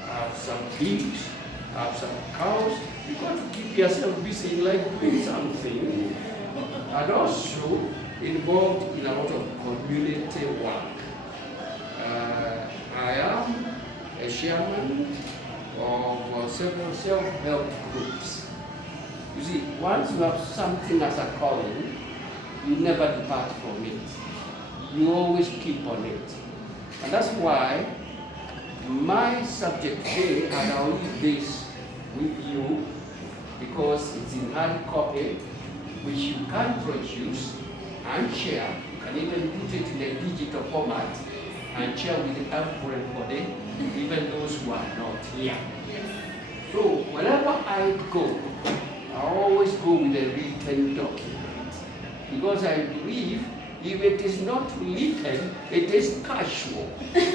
I have some pigs, I have some cows. You've got to keep yourself busy in life doing something. And also involved in a lot of community work. I am a chairman of several self-help groups. You see, once you have something as a calling, you never depart from it. You always keep on it. And that's why my subject today, and I'll leave this with you because it's in hard copy, which you can produce and share. You can even put it in a digital format and share with everybody, even those who are not here. So wherever I go, I always go with a written document, because I believe if it is not written, it is casual. And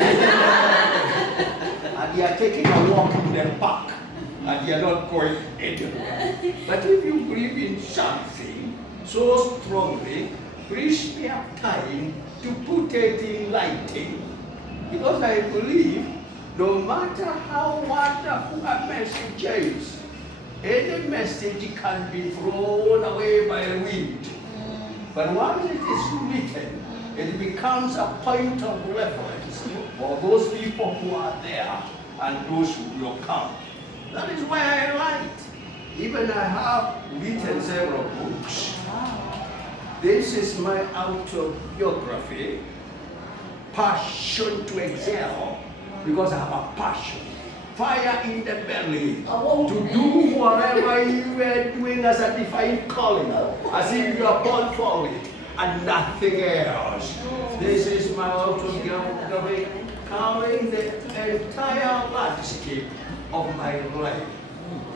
you are taking a walk in the park, and you are not going anywhere. But if you believe in something so strongly, please spare time to put it in writing. Because I believe no matter how wonderful a message is, any message can be thrown away by the wind. But once it is written, it becomes a point of reference for those people who are there and those who will come. That is why I write. Even I have written several books. This is my autobiography, Passion to Excel, because I have a passion, fire in the belly, to do whatever you are doing as a divine calling, as if you are born for it, and nothing else. This is my autobiography, covering the entire landscape of my life,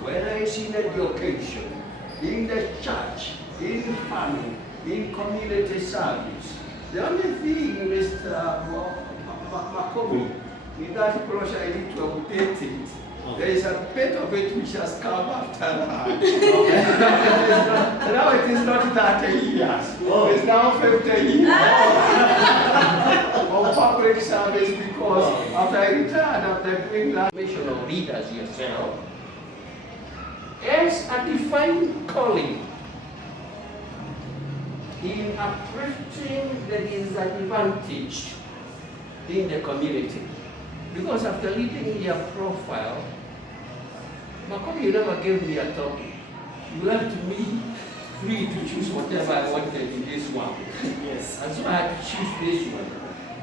whether it's in education, in the church, in family, in community service. The only thing, Mr. Makobi, in that brochure I need to update it. There is a bit of it which has come after that. Now it is not 30 years. It's now 50 years of public service, because after I retired, after doing that, mission of leaders yourself, as a defined calling in uplifting the disadvantaged in the community. Because after reading your profile, Makobi, you never gave me a topic. You left me free to choose whatever I wanted in this one. Yes. And so I had to choose this one.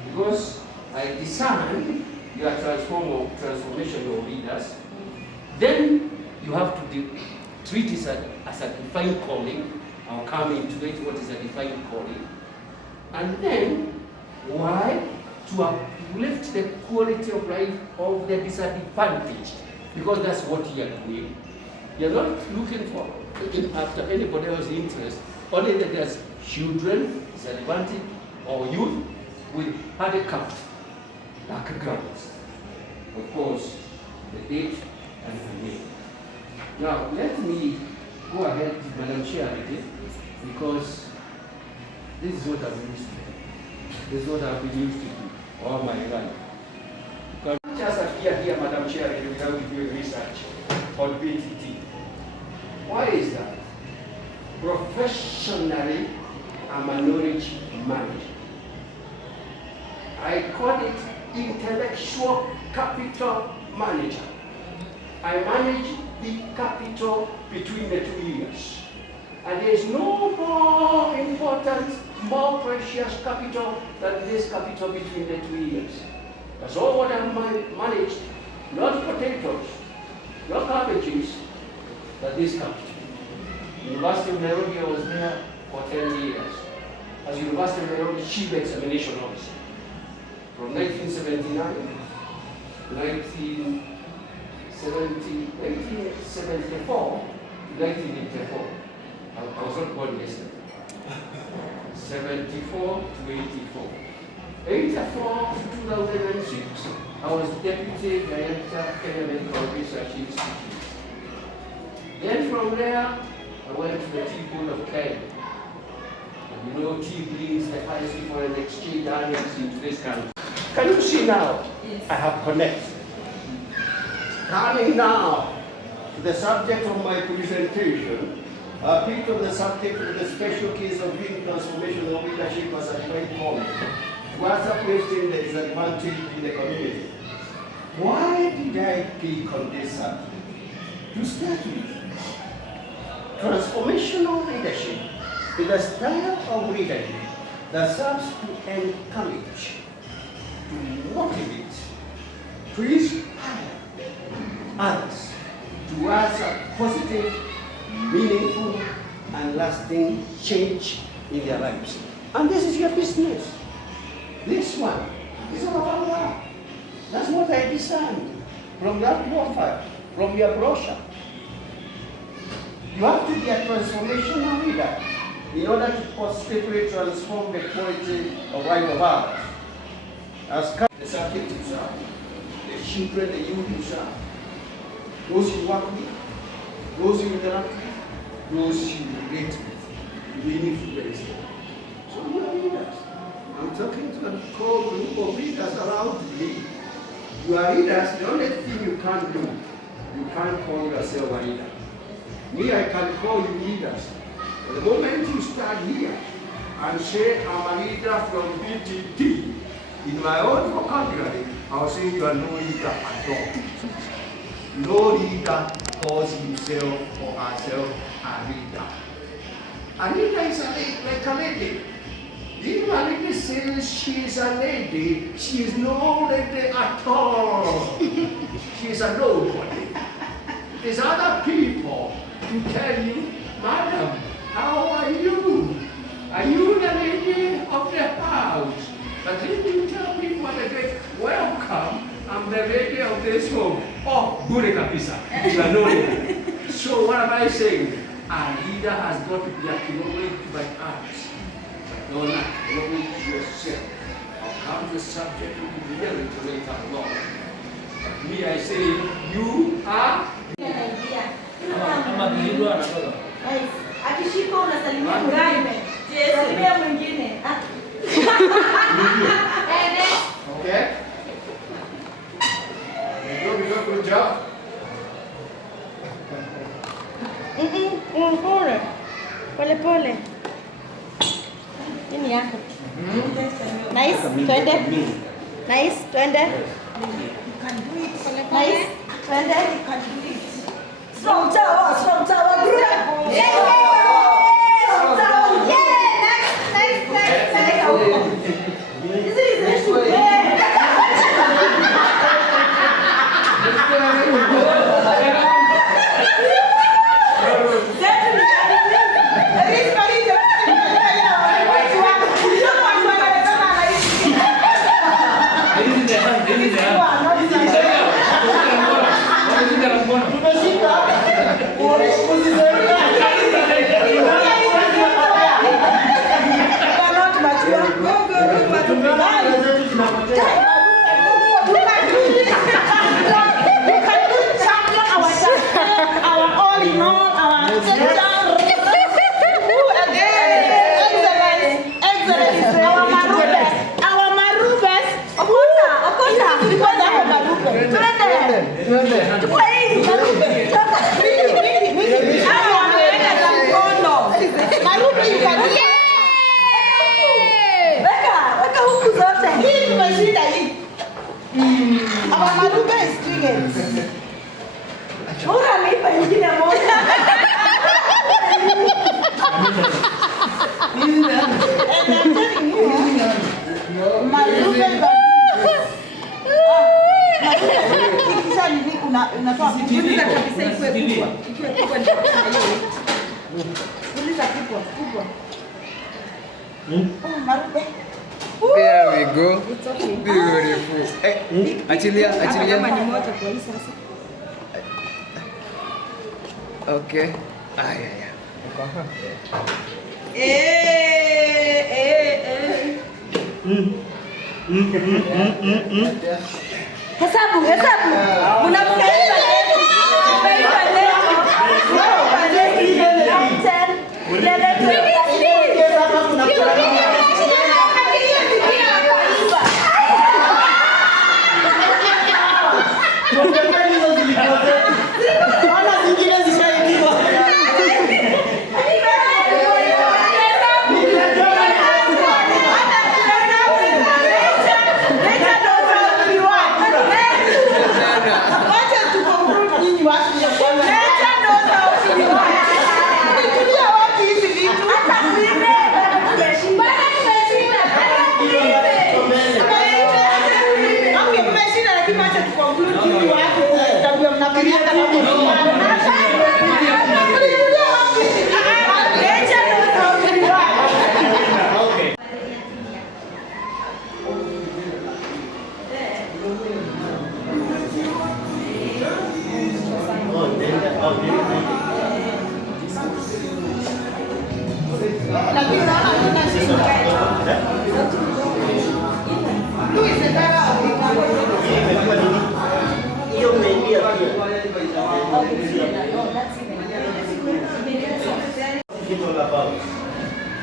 Because I discern your transformational leaders. Then you have to treat it as a defined calling. I'll come into it, what is a defined calling. And then, why? To uplift the quality of life of the disadvantaged. Because that's what you're doing. You're not looking after anybody else's interest. Only that there's children, disadvantaged, or youth with handicapped backgrounds. Of course, the age and the name. Now, let me go ahead, Madam Chair, because this is what I've used to. This is what I've been used to do all my life. Just appear here, Madam Chair, without doing research on BTT. Why is that? Professionally, I'm a knowledge manager. I call it intellectual capital manager. I manage the capital between the 2 ears. And there is no more important, more precious capital than this capital between the 2 ears. That's all what I've managed, not potatoes, not cabbages, but this capital. University of Nairobi, I was there for 10 years. As University of Nairobi Chief Examination Officer. From 1979 to 1974 to 1984. I was not born yesterday. 74 to 84. 84 to 2006, I was Deputy Director, Kenya Medical Research Institute. Then from there, I went to the Tea Pool of Kenya. And you know, tea brings the highest foreign exchange earnings into this country. Can you see now? Yes. I have connected. Coming now to the subject of my presentation, I picked on the subject of the special case of being transformational leadership as a divine calling. Was uplifting the disadvantaged in the community. Why did I pick on this subject? To start with, transformational leadership is a style of leadership that serves to encourage, to motivate, to inspire others towards a positive, meaningful, and lasting change in their lives. And this is your business. This one is all about that. That's what I discerned from that profile, from your brochure. You have to be a transformational leader in order to positively transform the quality of life of others. As the subject you serve, the children, the youth you serve, those you work with, those you interact with, those you relate with, you influence them. So you are leaders. I'm talking to a core group of leaders around me. You are leaders, the only thing you can't do, you can't call yourself a leader. Me, I can call you leaders. But the moment you start here and say, I'm a leader from BTT, in my own vocabulary, I'll say you are no leader at all. No leader calls himself or herself a leader. A leader is a lady, like a lady. If a lady says she is a lady, she is no lady at all. She is a nobody. There's other people to tell you, Madam, how are you? Are you the lady of the house? But then you tell people at the gate, welcome, I'm the lady of this home. Oh, bure kabisa. You are no lady. So what am I saying? A leader has got to be acknowledged by others. But don't acknowledge yourself. I'll come to the subject of the really to later on. But me, I say, you are. Akishika unasalimia mwingine. Salimia mwingine. Okay? Good job. Pole. Pole pole. Nini yako? Nice, twende. Nice, twende. Nice, twende. Strong tower, strong tower. There we go. Beautiful. Achilia. Okay. Hesabu.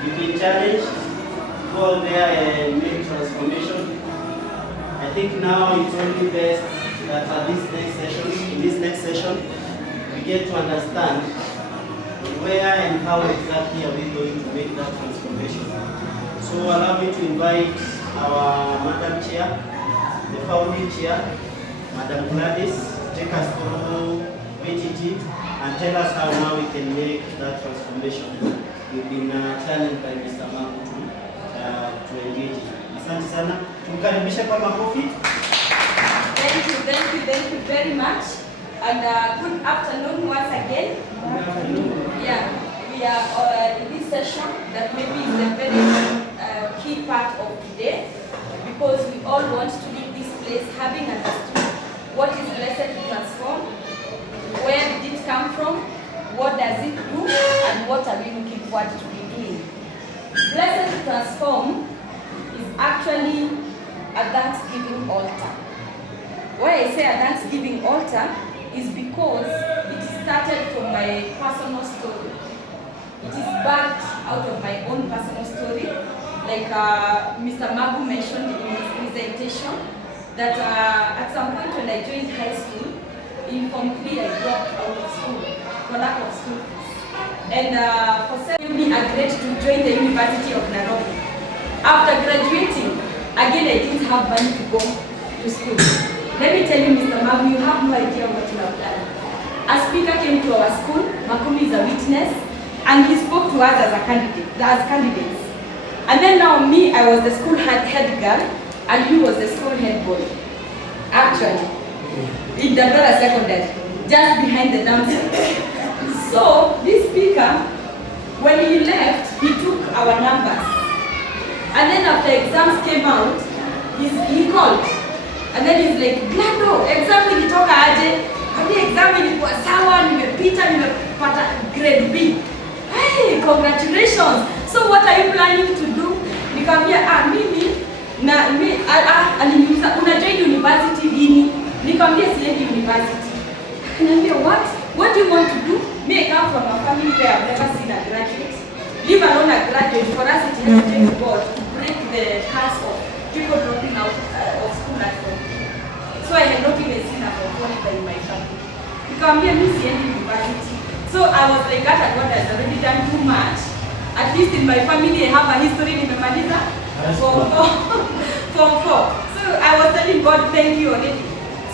You've been challenged, go there and make transformation. I think now it's only best that in this next session, we get to understand where and how exactly are we going to make that transformation. So allow me to invite our Madam Chair, the founding chair, Madam Gladys, take us through VTT and tell us how now we can make that transformation. We've been challenged by Mr. Magu to engage. Asante sana. Tumkaribishe kwa makofi. Thank you very much. And good afternoon once again. Good afternoon. Yeah, we are in this session that maybe is a very key part of today, because we all want to leave this place having understood what is Blessed to Transform, where did it come from, what does it do, and what are we looking forward to be doing. Blessed to Transform is actually a Thanksgiving altar. Why I say a Thanksgiving altar is because it started from my personal story. It is birthed out of my own personal story. Like Mr. Magu mentioned in his presentation, that at some point when I joined high school, in Form 3 I dropped out of school for lack of school fees. And for 7 years I agreed to join the University of Nairobi. After graduating, again I didn't have money to go to school. Let me tell you, Mr. Magu, you have no idea what you have done. A speaker came to our school, Makumi is a witness, and he spoke to us as candidates. And then now me, I was the school head girl, and he was the school head boy. Actually, in Dandora Secondary, just behind the dance. So this speaker, when he left, he took our numbers. And then after exams came out, he called. And then he's like, Glado, exam ilitoka aje? Hadi exam ilikuwa sawa, nimepita, nimepata grade B. Hey, congratulations. So what are you planning to do? Nikamwambia, aliniuliza, unajoin university lini? Nikamwambia siendi university. Akaniambia, what do you want to do? Me, I come from a family where I've never seen a graduate. Leave alone a graduate, for us it has been God to break the curse of people dropping out of school at home. So I had not even seen a qualifier in my family. Nikamwambia mimi siendi university. So I was like, God has already done too much. At least in my family I have a history nimemaliza form 4. So I was telling God thank you already.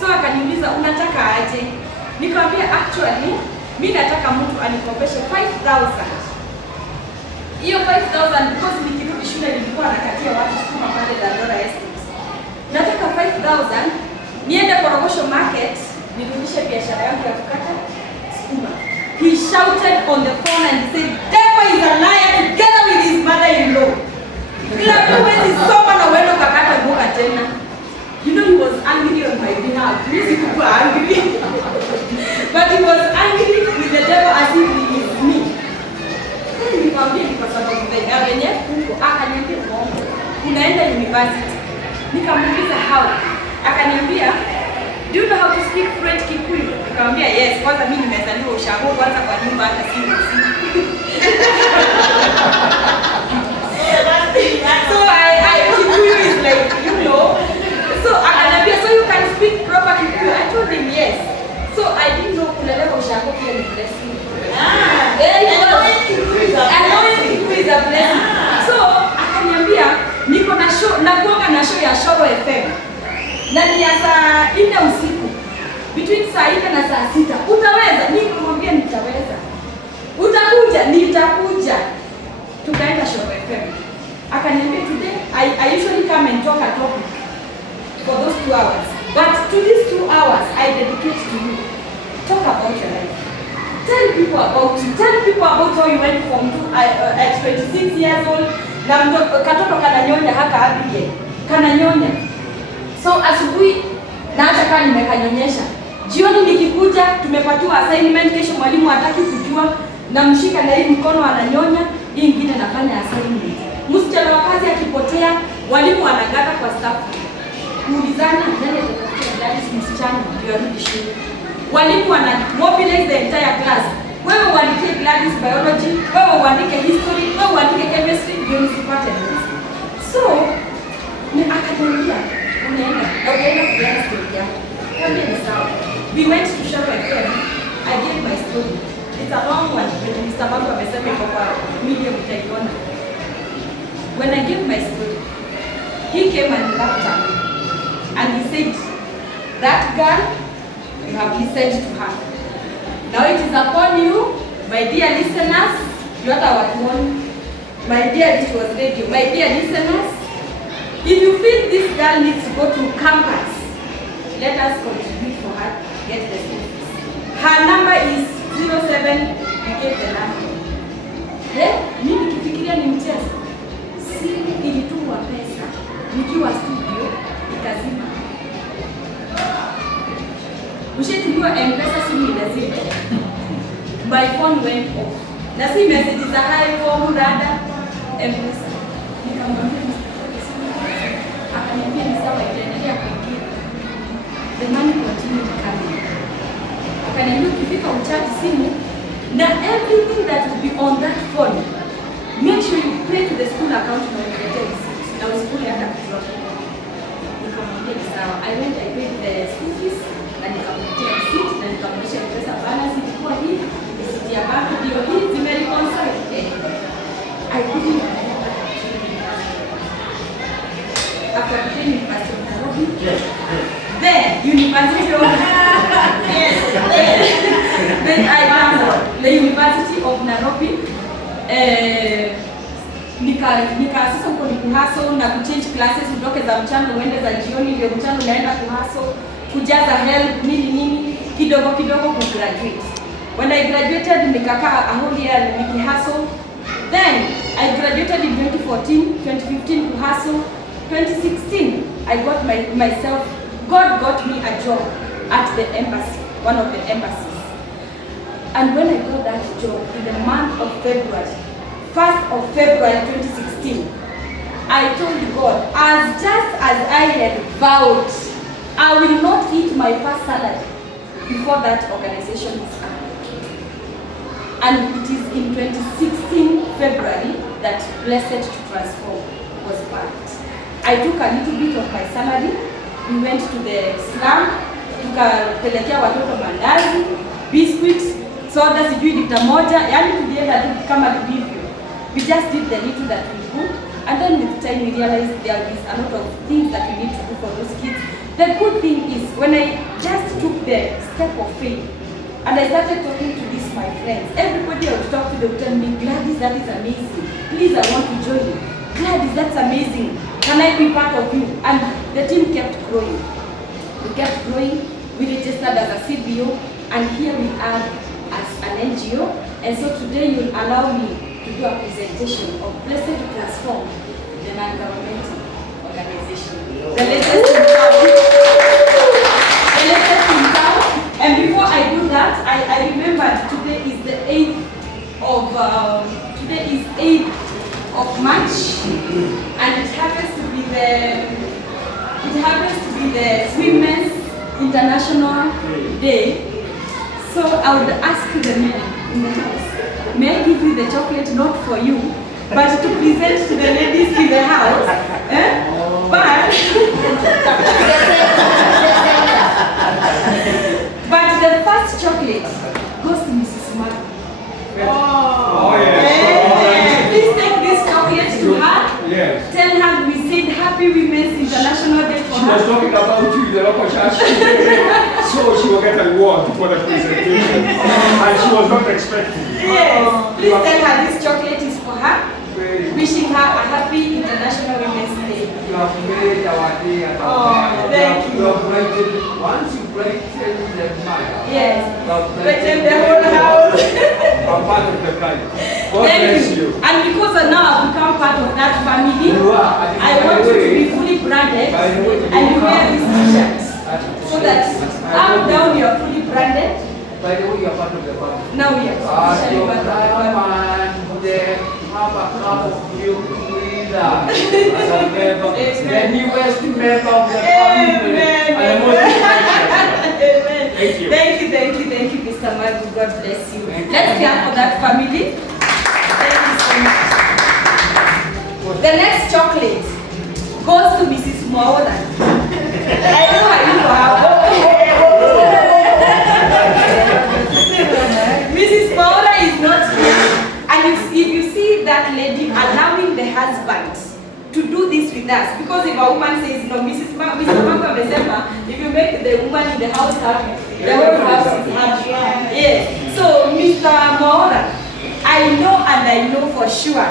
So akaniuliza unataka aje? Nikamwambia actually mimi nataka mtu anikopeshe 5,000. Hiyo 5,000 because nikirudi shule nilikuwa nakatia watu sukuma pale Dandora Estate. Nataka 5,000 niende Korogosho Market nirudishe biashara yangu ya kukata sukuma. He shouted on the phone and said, "Devil is a liar together with his mother-in-law." Glado wezi soma na wendo kakata mboga tena. You know he was angry on my behalf. Mimi sikuwa angry. But he was angry with the devil as if he is me. Nikamwambia kwa sababu venye huko akaniambia unaenda university. Nikamuuliza how. Akaniambia, do you know how to speak French Kikuyu? Nikamwambia yes, kwanza mimi nimezaliwa Ushago, kwanza kwa nyumba hata si. So Kikuyu is like, you know. So akaniambia, so you can speak proper Kikuyu? I told him yes. So I didn't know kulelewa Ushago pia ni blessing. Knowing Kikuyu is a blessing. So akaniambia niko na show, nakuanga na show ya Shoro FM. Na ni ya saa 4 usiku. Between saa 4 na saa 6. Utaweza? Nikamwambia nitaweza. Utakuja? Nitakuja. Tukaenda Shoro FM. Akaniambia today I usually come and talk a topic for those 2 hours. But to these 2 hours I dedicate to you. Talk about your life. Tell people about you. Tell people about how you went from at 26 years old. Na katoto kananyonya haka Abigail. Kananyonya. So asubuhi na hata kama nimekanyonyesha. Jioni nikikuja tumepatiwa assignment, kesho mwalimu hataki kujua, namshika na hii mkono ananyonya, hii nyingine nafanya assignment. Msichana wa kazi akipotea, walimu wanagata kwa staff. Kuulizana nani atatafuta Gladys msichana ndio arudi shule. Walimu wana mobilize the entire class. Wewe uandike Gladys biology, wewe uandike history, wewe uandike chemistry, ndio msipate notes. So ni akademia unaenda na unaenda kuanza story yako. Kama ni sawa. We went to Shop FM. I gave my story. It's a long one, but Mr. Magu amesema kwa media mtaiona. When I gave my story, he came and laughed at me. And he said, that girl have listened to her. Now it is upon you, my dear listeners, not our one, my dear, it was radio, my dear listeners, if you feel this girl needs to go to campus, let us contribute for her to get the school fees. Her number is 07, we get the number. Mimi nikifikiria ni mchezo. Simu ilitumwa pesa, nikiwa studio, ikazima. Ushaitumiwa M-Pesa, simu inazima. My phone went off. Na si message za hi phone dada, M-Pesa. Nikamwambia akaniambia ni sawa, itaendelea kuingia. The money continued coming. Akaniambia ukifika uchaji simu na everything that will be on that phone, make sure you pay to the school account na uniletea receipt. Na usikule hata kutoa. Nikamwambia ni sawa. I went, I paid the school fees na nikamletea receipt na nikamwonyesha pesa balance ilikuwa hii, receipt ya bank ndio hii, zimereconcile. I couldn't after becoming University of Nairobi. Then University of then I found the University of Nairobi. Nika sasa uko ni kuhustle na kuchange classes utoke za mchana uende za jioni, ndio mchana unaenda kuhustle, kujaza help nini kidogo kidogo ku graduate. When I graduated nikakaa a whole year nikihustle. Then I graduated in 2014, 2015 kuhustle. 2016, I got myself, God got me a job at the embassy, one of the embassies. And when I got that job in the month of February, 1st of February 2016, I told God, as just as I had vowed, I will not eat my first salary before that organization is up. And it is in 2016 February that Blessed to Transform was birthed. I took a little bit of my salary, we went to the slum, tukapelekea watoto mandazi, biscuits, soda sijui lita moja, yani tulienda tu kama tulivyo. We just did the little that we could, and then with time we realized there is a lot of things that we need to do for those kids. The good thing is, when I just took the step of faith, and I started talking to these my friends, everybody I would talk to, they would tell me, Gladys, that is amazing. Please, I want to join you. Gladys, that's amazing. Can I be part of you? And the team kept growing. We kept growing. We registered as a CBO, and here we are as an NGO. And so today you'll allow me to do a presentation of Blessed to Transform, the non-governmental organization. The latest in town. The latest in town. And before I do that, I remembered today is the 8th of March, and it happens to be the Women's International Day. So I would ask the men in the house, may I give you the chocolate not for you, but to present to the ladies in the house. But the first chocolate goes to Mrs. Mark. Oh, yes. Please take this chocolate to her. Yes. Tell her we said Happy Women's International Day for She her. was talking about you in the local church. So she will get a reward for the presentation. And she was not expecting. Yes. Please tell her this chocolate is for her. Wishing her a happy International Women's Day. You have made our day and our thank you. You have brightened, once you brighten the mind. Yes. You have Brighten the whole house. I'm part of the kind. God Thank bless you. you. And because now I've become part of that family, You are. I want you to be fully branded By the way, and you wear these t-shirts so that up down you are fully branded. By the way, you are part of the family. Now we are officially Your part of the family. have a cup of milk with us. As a member, the newest member of the family. And the most Amen. Thank you. Thank you, Mr. Magu. God bless you. Let's clap for that family. Thank you so much. The next chocolate goes to Mrs. Mwaola. I know how you are. Mrs. Mwaola is not here. And if you see that lady allowing the husband to do this with us, because if a woman says no, Mr. Mango amesema, if you make the woman in the house happy, the whole house is happy. Yes. So Mr. Maura, I know for sure,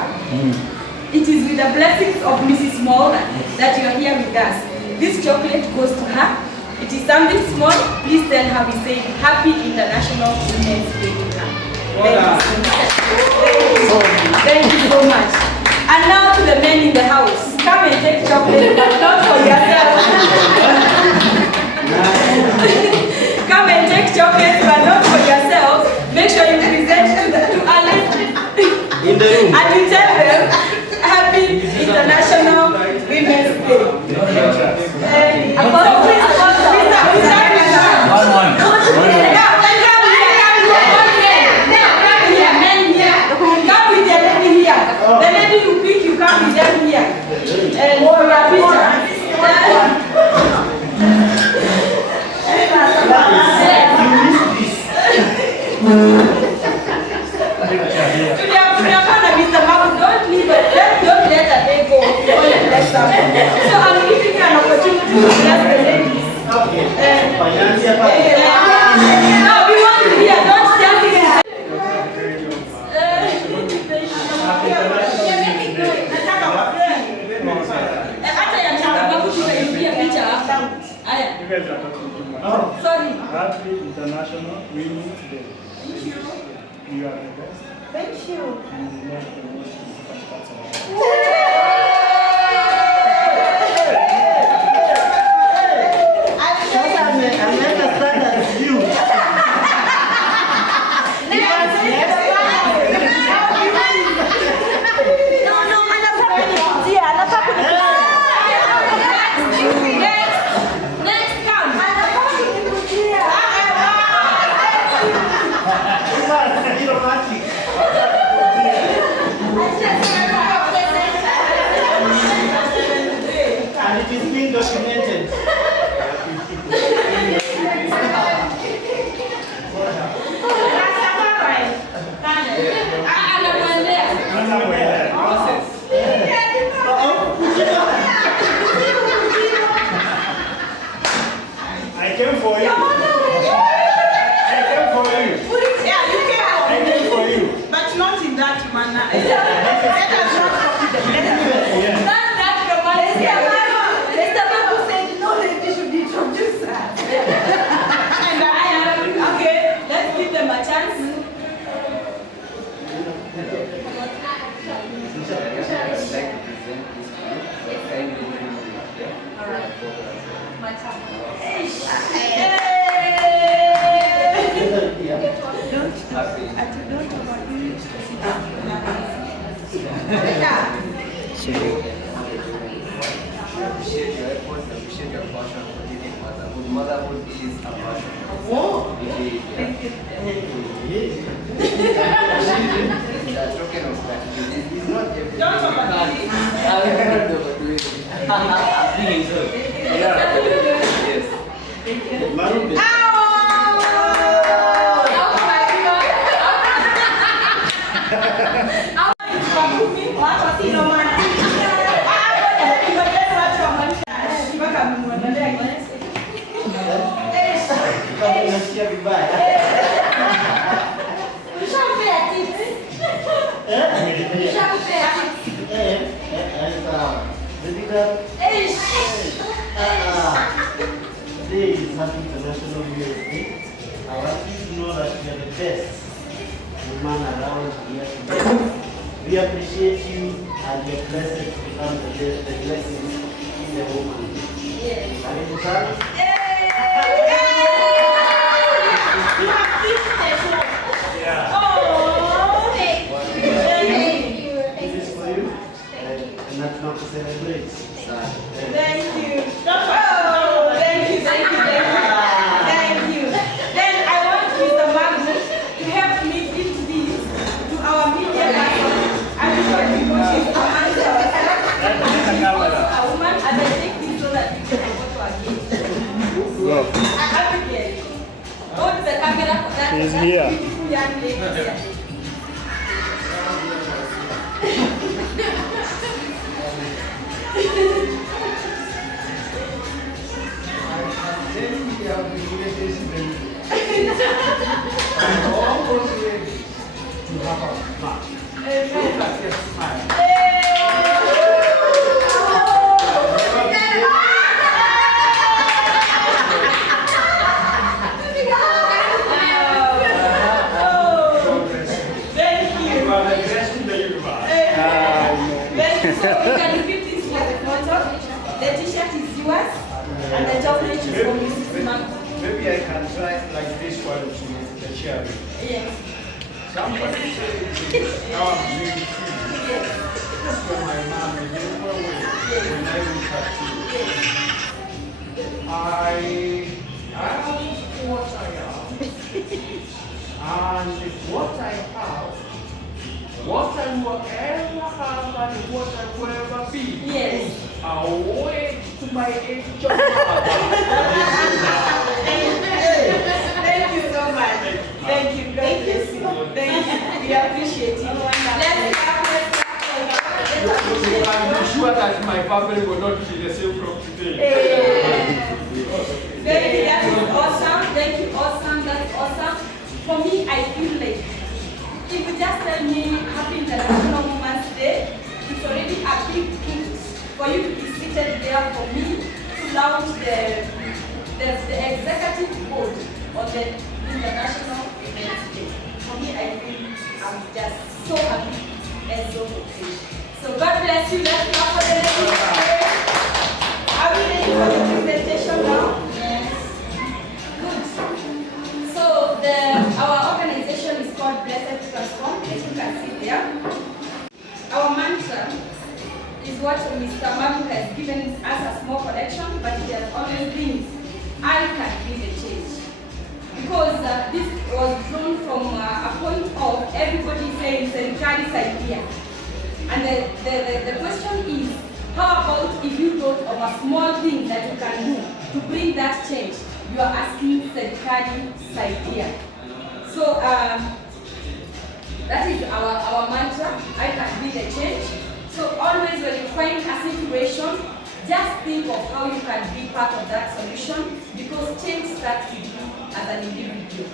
it is with the blessings of Mrs. Maura that you are here with us. This chocolate goes to her. It is something small. Please tell her we say Happy International Women's Day to her. Thank you so much. And now to the men in the house. Come and take chocolate, but not for yourself. Come and take chocolate, but not for yourself. Make sure you present to Alan in the room. And you tell them Happy International Women's Day. The lady who pick you, come with them here. And for your picture. Mr. Mabu, don't leave it. Don't let her day go. So I'm giving you an opportunity to bless the ladies. No, we want to hear. Don't just hear. Sorry. Happy International Women's Day. Thank you. You are the best. Thank you. And you make the most important part of our life. And it is being documented. I came for you. I came for you. Yeah, you came for I came for you. But not in that manner. Let us not copy the Yeah. Mr. Mabu said no lady should introduce us. And okay, let's give them a chance. Appreciate your efforts, appreciate your passion for taking motherhood. Motherhood is a passion. That token of gratitude is not everything. Don't overdo it. I'll never overdo it. Yes. Today is Happy International Women's Day. I want you to know that you are the best woman around here today. We appreciate you and your blessed to become the blessings in the woman. Yes. Karibu sana. This is for you. And that's not to celebrate. Thank you. Thank you. Then I want Mr. Mabu to help me give this to our media person. I'm sure because she's amongst ourselves. She's also a woman, and I take this so that we can go to our gate. Abigail, go to the camera for that. She's here. Beautiful young lady here. I'm almost ready to have a match. Look at your smile. So you can repeat this for the photo. The t-shirt is yours and the chocolate is from Mrs. Marco. Maybe I can try like this one to the cherry. Yes. Somebody said now I'm doing food. Yes. That's where my mom is in when I look at you. I am what I am. And what I have, what I will ever have and what I will ever be. Yes. I'll wait to my age of mother. Thank you so much. Thank you. God bless you. Thank you. We appreciate it. I'm sure that my family will not be the same from today. Thank you. That is awesome. Thank you. Awesome. That's awesome. For me, I feel like if you just tell me Happy International Women's Day, it's already a big gift for you to be seated there for me to launch the executive board of the International Women's Day. For me, I feel I'm just so happy and so fulfilled. So God bless you. Let's clap for the ladies. Are we ready for the presentation now? Yes. Good. So our organization is called Blessed Transform, as you can see there. Our mantra is what Mr. Mabu has given us a small collection, but it has always been, I can be the change. Because this was drawn from a point of everybody saying Serikali's idea. And the question is, how about if you thought of a small thing that you can do to bring that change? You are asking Serikali's idea. So that is our mantra, I can be the change. So always when you find a situation, just think of how you can be part of that solution, because change starts with you as an individual.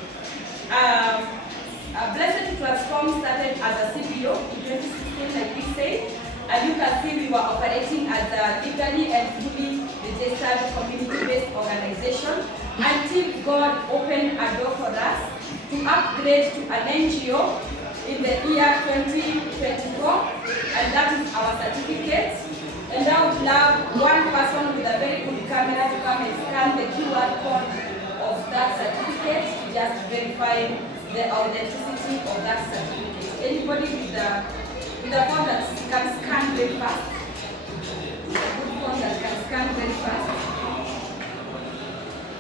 Blessed Transform started as a CPO in 2016, like we said, and you can see we were operating as a legally and fully registered community-based organization until God opened a door for us to upgrade to an NGO in the year 2024, and that is our certificate. And I would love one person with a very good camera to come and scan the QR code of that certificate to just verify the authenticity of that certificate. Anybody with a phone that can scan very fast? A good phone that can scan very fast.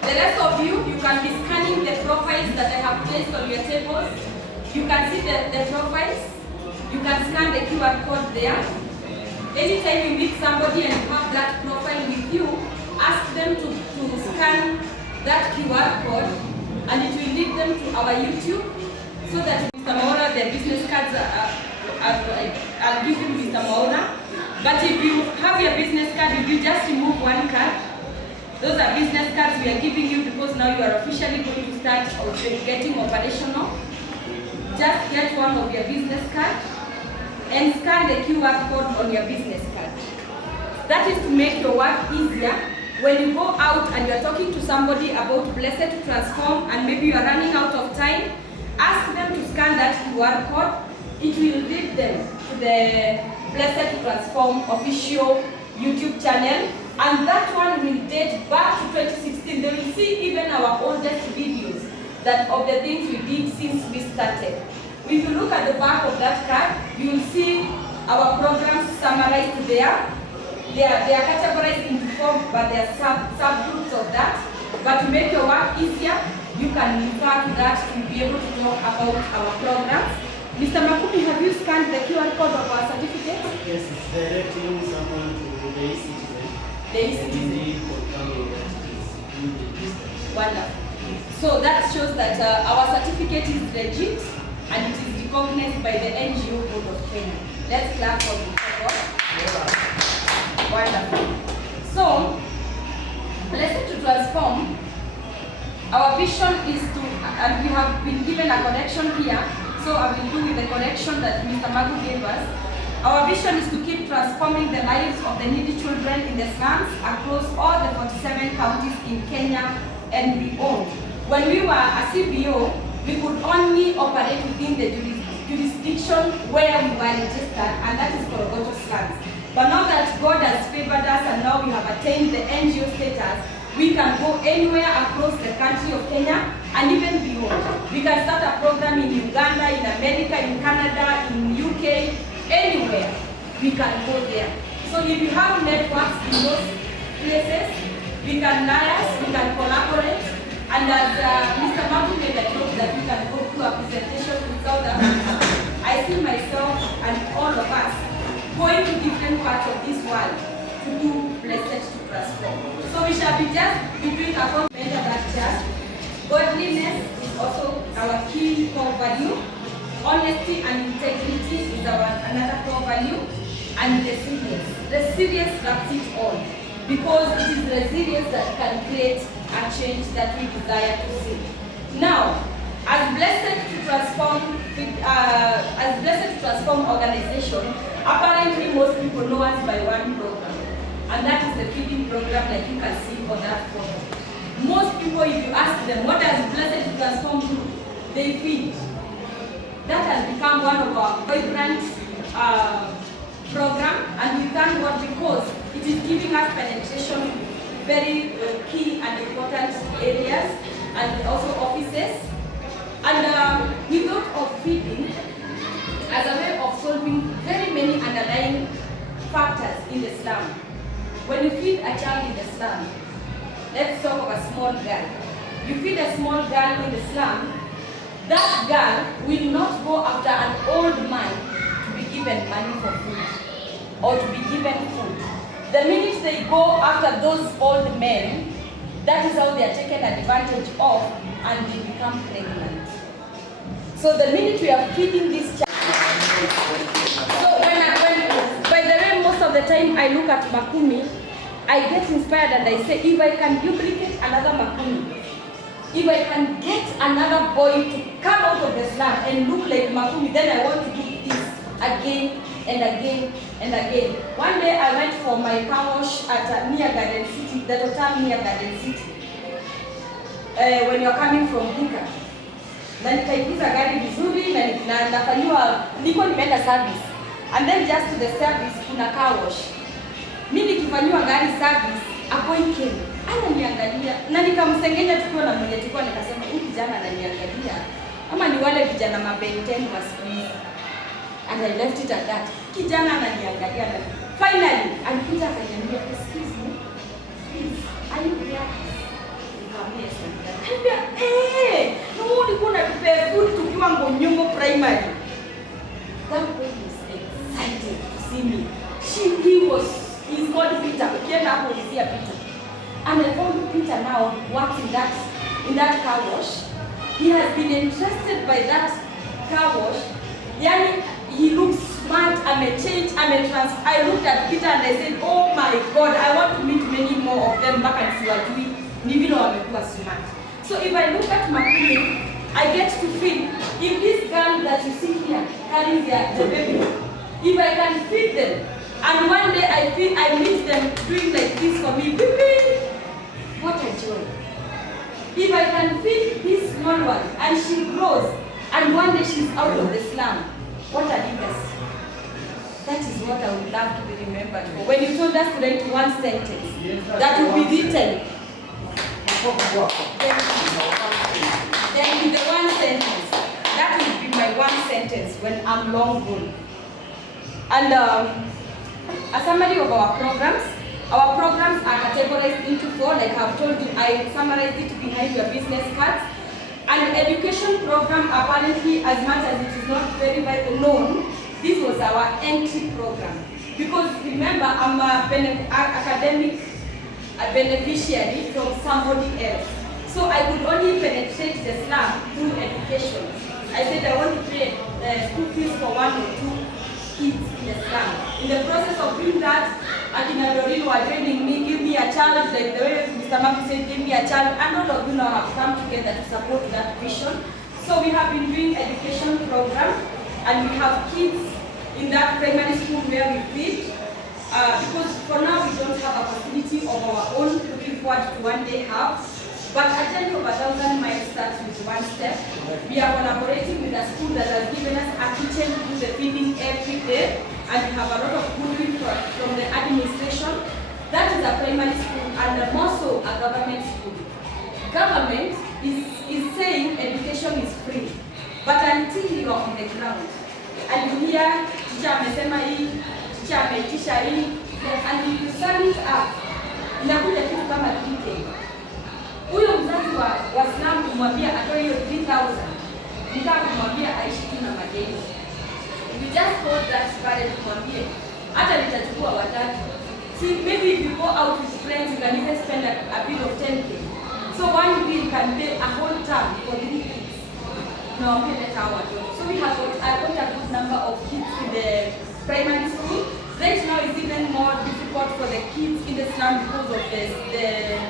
The rest of you can be scanning the profiles that I have placed on your tables. You can see the profiles. You can scan the QR code there. Anytime you meet somebody and you have that profile with you, ask them to scan that QR code, and it will lead them to our YouTube, so that Mr. Maura, the business cards I'll give you Mr. Maura. But if you have your business card, if you just remove one card, those are business cards we are giving you because now you are officially going to start getting operational. Just get one of your business cards and scan the QR code on your business card. That is to make your work easier. When you go out and you are talking to somebody about Blessed Transform and maybe you are running out of time, ask them to scan that QR code. It will lead them to the Blessed Transform official YouTube channel, and that one will date back to 2016. They will see even our oldest videos that of the things we did since we started. If you look at the back of that card, you will see our programs summarized there. They are categorized into four, but they are subgroups of that. But to make your work easier, you can refer to that to be able to talk about our programs. Mr. Makumi, have you scanned the QR code of our certificate? Yes, it's directing someone to the e-citizen. The e-citizen. Wonderful. So that shows that our certificate is legit and it is recognized by the NGO Board of Kenya. Let's clap for the support. Wonderful. So, Blessed to Transform, our vision is to, and we have been given a connection here, so I will do with the connection that Mr. Magu gave us. Our vision is to keep transforming the lives of the needy children in the slums across all the 47 counties in Kenya and beyond. When we were a CBO, we could only operate within the jurisdiction where we were registered, and that is Korogocho slums. But now that God has favored us and now we have attained the NGO status, we can go anywhere across the country of Kenya and even beyond. We can start a program in Uganda, in America, in Canada, in UK, anywhere. We can go there. So if you have networks in those places, we can liaise, we can collaborate, and as Mr. Magu made a joke that we can go to a presentation in South Africa, I see myself and all of us going to different parts of this world to do Blessed to Transform. So we shall be just between a compliment of that church. Godliness is also our key core value. Honesty and integrity is our another core value. And resilience. Resilience wraps it all. Because it is resilience that can create a change that we desire to see. Now, as Blessed to Transform organization, apparently most people know us by one program, and that is the feeding program, like you can see on that photo. Most people, if you ask them, what does Blessed to Transform do? They feed. That has become one of our vibrant program, and we thank God because it is giving us penetration in very key and important areas and also offices. And we thought of feeding as a way of solving very many underlying factors in the slum. When you feed a child in the slum, let's talk of a small girl. You feed a small girl in the slum, that girl will not go after an old man to be given money for food or to be given food. The minute they go after those old men, that is how they are taken advantage of and they become pregnant. So the minute we are feeding this child, so by the way, most of the time I look at Makumi, I get inspired and I say, if I can duplicate another Makumi, if I can get another boy to come out of the slum and look like Makumi, then I want to do this again and again and again. One day I went for my car wash at near Garden City, the hotel near Garden City. When you're coming from Thika. Na nikaingiza gari vizuri na nafanywa niko nimeenda service. And then just to the service kuna car wash. Mimi nikifanywa gari service, a boy came. Ananiangalia na nikamsengenya tukiwa na mwenye tulikuwa, nikasema huyu kijana ananiangalia ama ni wale vijana mabenten wa siku hizi. And I left it at that. Kijana ananiangalia na finally alikuja akaniambia, excuse me, please, are you there? Nikamwambia hey, no, ulikuwa unatupea food tukiwa Ngonyongo primary. That boy was excited to see me. He's called Peter. Ukienda hapo ulizia Peter. And I found Peter now works in that car wash. He has been entrusted by that car wash. Yani, he looks smart, I looked at Peter and I said, oh my God, I want to meet many more of them back and see what we even wamekuwa smart. So if I look at Makumi, I get to feel, if this girl that you see here carrying the baby, if I can feed them, and one day I meet them doing like this for me, what a joy. If I can feed this small one and she grows and one day she's out of the slum, what a legacy. That is what I would love to be remembered for. When you told us to write one sentence that will be written, then the one sentence, that will be my one sentence when I'm long gone. And a summary of our programs are categorized into 4, like I've told you. I summarized it behind your business cards. An education program, apparently, as much as it is not very well known, this was our entry program. Because remember, I'm an academic beneficiary from somebody else. So I could only penetrate the slum through education. I said I want to pay school fees for 1 or 2 kids in the slum. In the process of doing that, Akina Doreen were joining me, give me a child, like the way Mr. Maki said, give me a child, and all of you now have come together to support that vision. So we have been doing education program, and we have kids in that primary school where we feed. Because for now we don't have a facility of our own, looking forward to one day have. But a journey of 1,000 miles starts with one step. We are collaborating with a school that has given us a kitchen to do the feeding every day, and we have a lot of goodwill from the administration. That is a primary school and more so a government school. Government is saying education is free, but until you are on the ground, and you hear teacher amesema hii, teacher ameitisha hii, and if you sum it up, inakuja kitu kama 3K. Huyo mzazi wa slum kumwambia atoe hiyo 3,000, nitaka kumwambia aishi tu na madeni. If you just hold that parent kumwambie, hata litachukua watatu. See, maybe if you go out with friends, you can even spend a bill of 10K. So one bill can pay a whole term for 3 kids. No, so we have got a good number of kids in the primary school. Right now it's even more difficult for the kids in the slum because of the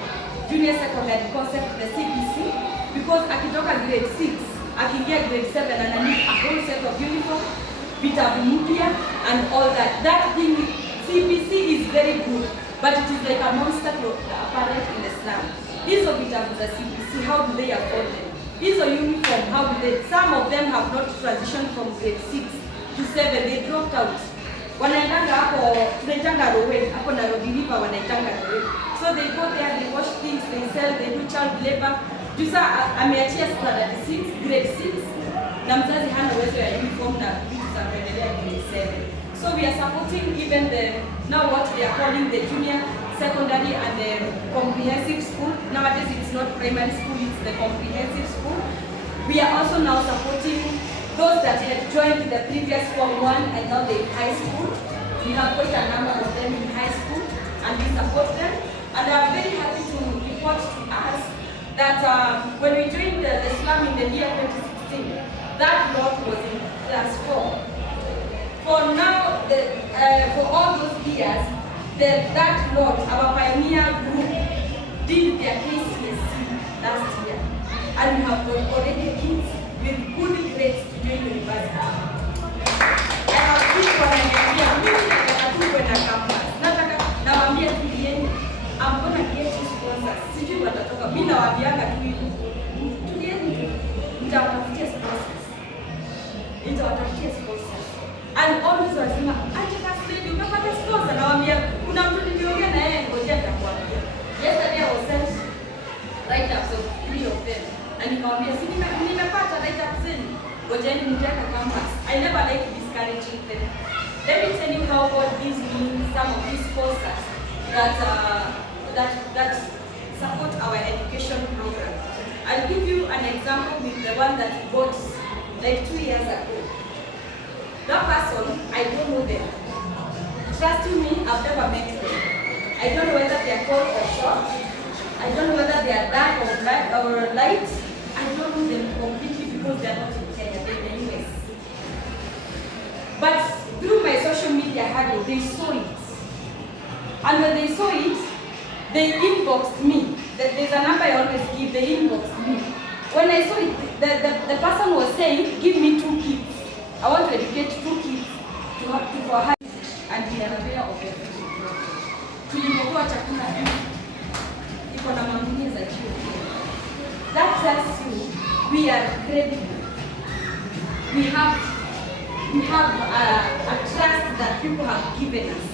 junior secondary concept, the CBC, because akitoka grade 6, akiingia grade 7 and I need a whole set of uniform, vitabu mpya and all that. That thing, CBC is very good, but it is like a monster to apparent in the slum. These are vitabu za CBC, how do they afford them? These are uniform, how do they, some of them have not transitioned from grade 6 to 7, they dropped out. Wanaitanga hapo, tunaitanga rowe, hapo na Rodiliva wanaitanga rowe. So they go there, they wash things, they sell, they do child labor. Jusa ameachia standard 6, grade 6, na mzazi hana uwezo ya uniform na vitu za kuendelea grade 7. So we are supporting even the, now what they are calling the junior secondary and the comprehensive school. Nowadays it's not primary school, it's the comprehensive school. We are also now supporting those that had joined the previous Form 1 and now they're in high school. We have quite a number of them in high school and we support them. And I'm very happy to report to us that when we joined the slum in the year 2016, that lot was in class 4. For now, for all those years, that lot, our pioneer group, did their KCSE last year. And we have already kids with good grades to join university. I have people wananiambia mimi nataka tu kwenda campus. Nawaambia tulieni, I'm gonna get you sponsors. Sijui watatoka, mimi nawaambianga tu hivi. Tulieni, nitawatafutia sponsors. And always wanasema, aje first lady unapata sponsor. Nawaambia kuna mtu niliongea na yeye, ngoja nitakwambia. Yesterday I was sent write-ups of 3 of them. And nikamwambia si nimepata write-ups zenu. Ngojeni nitaka campus. I never like discouraging them. Let me tell you how God gives me some of these sponsors that support our education program. I'll give you an example with the one that we got like 2 years ago. That person, I don't know them. Trust me, I've never met them. I don't know whether they are tall or short. I don't know whether they are dark or light. I don't know them completely because they are not in Kenya, they're in the US. But through my social media handle, they saw it. And when they saw it, they inboxed me. There's a number I always give, they inboxed me. When I saw it, the person was saying, give me 2 kids. I want to educate 2 kids for her. And we are aware of everything. Tulipokuwa chakula iko na mambo za chuo. That tells you we are credible. We have a trust that people have given us.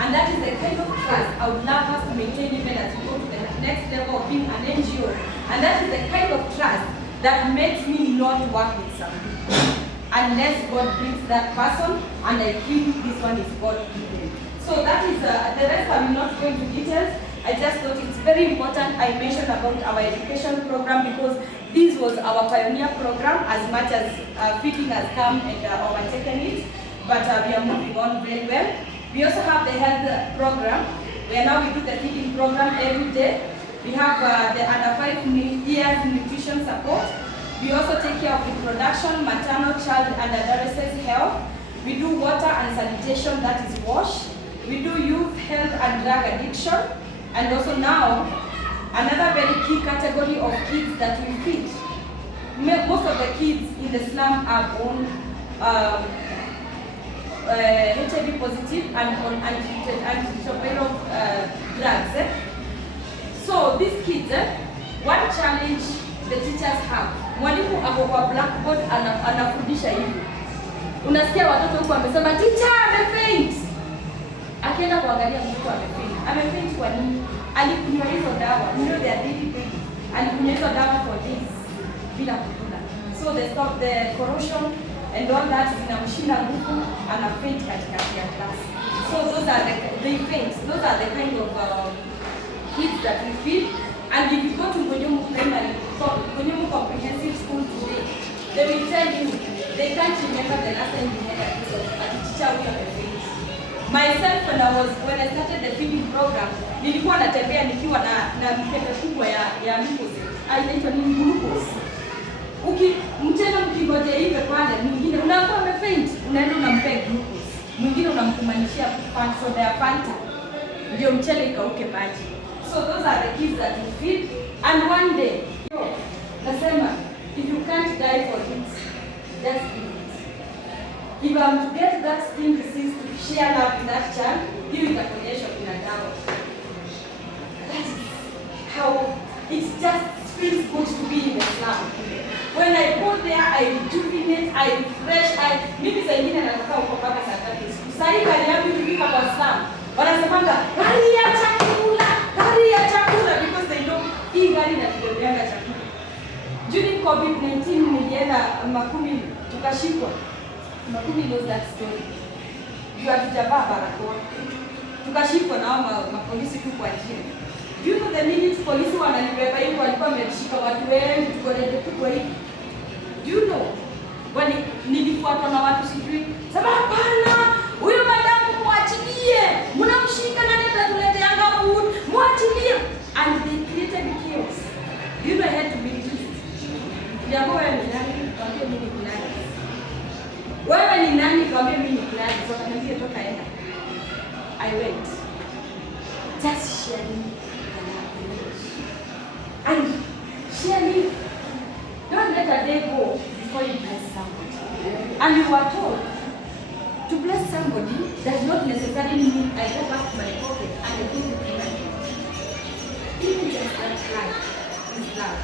And that is the kind of trust I would love us to maintain even as we go to the next level of being an NGO. And that is the kind of trust that makes me not work with some people. Unless God brings that person and I feel this one is God given. So that is, the rest I'm not going to details. I just thought it's very important I mentioned about our education program because this was our pioneer program as much as feeding has come and overtaken it. But we are moving on very well. We also have the health program where now we do the feeding program every day. We have the under 5 years nutrition support. We also take care of reproduction, maternal, child and adolescent health. We do water and sanitation, that is wash. We do youth health and drug addiction. And also now, another very key category of kids that we feed. Most of the kids in the slum are born HIV positive and on antiretroviral drugs. So these kids, one challenge the teachers have. Mwalimu ako kwa blackboard anafundisha hivi. Unasikia watoto huko wamesema teacher amefaint. Akienda kuangalia mtoto amefaint. Amefaint kwa nini? Alikunywa hizo dawa. You know they are daily baby. Alikunywa hizo dawa for days bila kukula. So the corrosion and all that zinamshinda nguvu, ana faint katikati ya class. So those are the faints. Those are the kind of kids that we feed. And if you go to Gonyumu Primary, Gonyumu Comprehensive School today, they will tell you they can't remember the last time they had a piece of a teacher who had a faint. Myself, when I started the feeding program, nilikuwa natembea nikiwa na mkebe kubwa ya glucose. Inaitwa nini glucose? Mchana mkingoje hivi pale, mwingine unakuwa amefaint, unaenda unampea glucose. Mwingine unamkumanishia soda ya Fanta. Ndio mchele ikauke maji. So those are the kids that we feed. And one day, nasema, if you can't die for it, just give it. If I'm to get that skin disease to share love with that child, hiyo itakuonyesha kuna dawa. That is how it just feels good to be in the slum. When I go there, I rejuvenate, I refresh, mimi saa ingine nataka uko mpaka saa 3. Saa hii gari yangu ikifika kwa slum, wanasemanga, gari ya chakula, because they know hii gari inatubebeanga chakula. During COVID-19 nilienda Makumi, tukashikwa. Makumi knows that story. You hatujavaa barakoa. Tukashikwa na mapolisi tu kwa njia. Do you know the minute polisi wananibeba hivi walikuwa wameshika watu wengi tukwa hivi. Do you know? Nilifuatwa na watu sijui. Sema hapana, huyo madamu muachilie. Mnamshika na nenda tuleteanga food. Muachilie. And they created chaos. Do you know I had to be released? Niliambiwa wewe ni nani? Nikamwambia mimi ni nani? Wewe ni nani? Nikamwambia mimi ni nani? So akaniambia toka enda. I went. Just sharing. And sharing, don't let a day go before you bless somebody. And you were told to bless somebody does not necessarily mean I go back to my pocket and I give it to my pocket. Even just that high is love.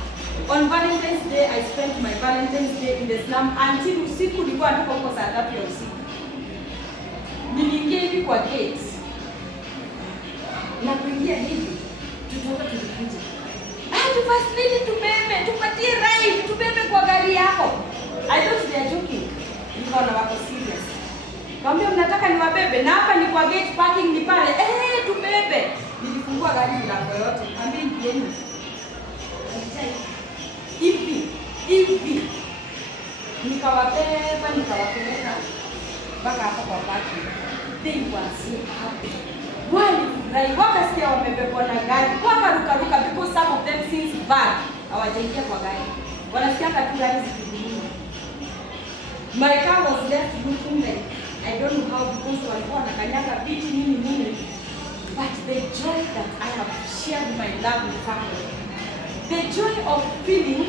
On Valentine's Day, I spent my Valentine's Day in the slum until usiku nilikuwa niko kwa saa 3 ya usiku. Niliingia hivi kwa gate. Na kuingia hivi, tutoka tulikuja. Tufasili tubebe, tupatie ride, tubebe kwa gari yako. I thought they are joking. Nikaona wako serious. Kaambia mnataka niwabebe na hapa ni kwa gate parking ni pale. Tubebe. Nilifungua gari milango yote. Kaambia ingieni. Hivi. Nikawapeleka mpaka hapo kwa parking. They were so happy. Wakasikia wamebebwa na gari, wakarukaruka because some of them since bad hawajaingia kwa gari. Wanasikia tu gari zikidumia. My car was left looking like I don't know how because walikuwa wanakanyaga viti nini. But the joy that I have shared my love with family. The joy of feeling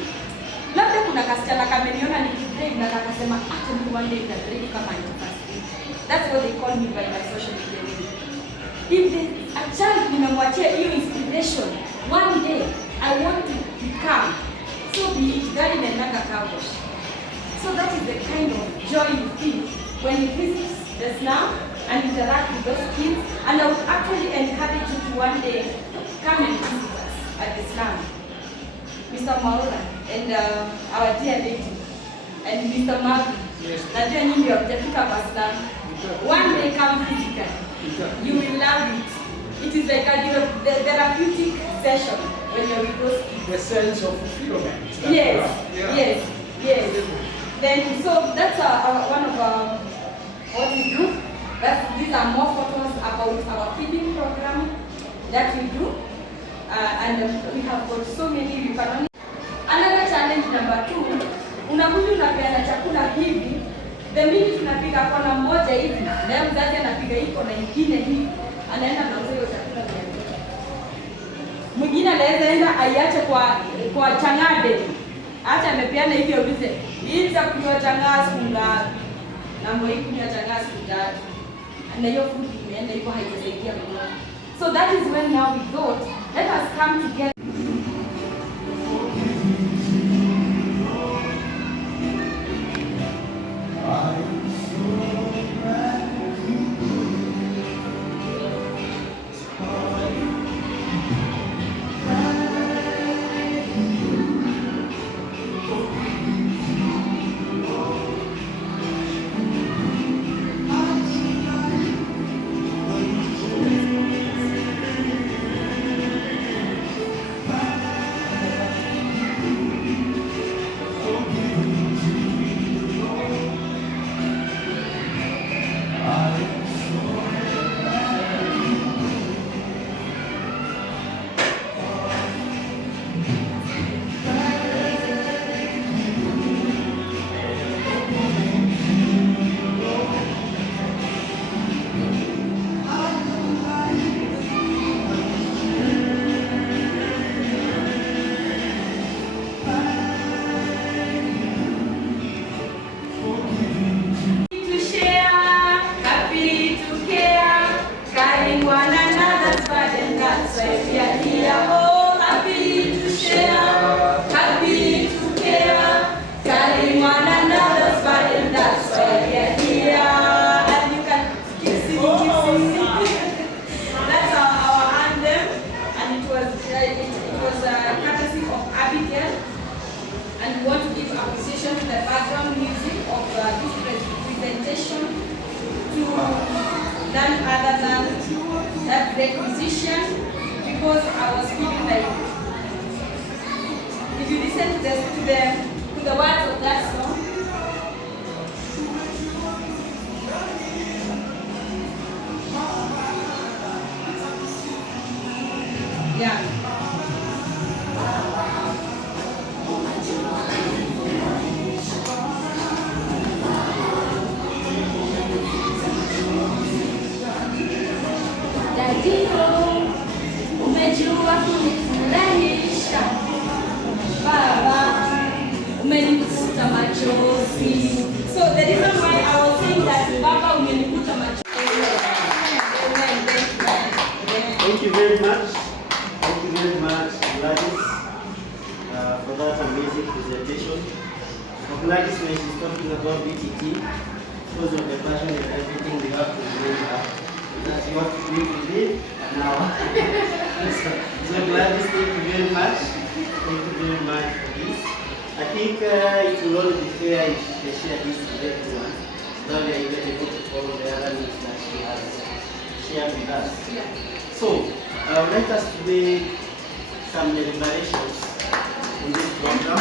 labda kuna kasichana kameniona nikidrive na akasema hata mimi one day nitadrive kama antifasti. That's what they call me by my social media name. If a child nimemwachia hiyo inspiration, one day I want to become, so be it gari naendanga car wash. So that is the kind of joy you feel when you visit the slum and interact with those kids. And I would actually encourage you to one day come and visit us at the slum. Mr. Maura and our dear lady and Mr. Mark. Yes. Najua nyinyi hamjafika kwa slum. One day come physically. You will love it. It is like a therapeutic session when you're with those kids. The sense of fulfillment. Yes. Then so that's one of what we do. These are more photos about our feeding program that we do, and we have got so many. You can only... Another challenge number 2. Unakuja unapeana chakula hivi The minute tunapiga kona moja hivi, na mzazi anapiga hii kona nyingine hivi, anaenda na hiyo chakula vya mtoto. Mwingine anaweza enda aiache kwa changade. Hata amepeana hivi aulize, hii kunywa changaa siku ngapi? Na mwe kunywa changaa siku tatu. Na hiyo food imeenda hivyo haijasaidia mtoto. So that is when now we thought, let us come together. None other than that requisition, because I was feeling like, if you listen to the words of that song, yeah. Umejua kunifurahisha Baba, umenifuta machozi. So the reason why I was saying that Baba umenifuta machozi. Thank you very much. Thank you very much, Gladys, for that amazing presentation. For Gladys, when she's talking about BTT, because of the passion and everything, we have to remember that's what we did now. So Gladys, thank you very much. Thank you very much for this. I think it will only be fair if she share this with everyone, so that we are even able to follow the other needs that she has shared with us. Yeah. So, let us make some deliberations in this program.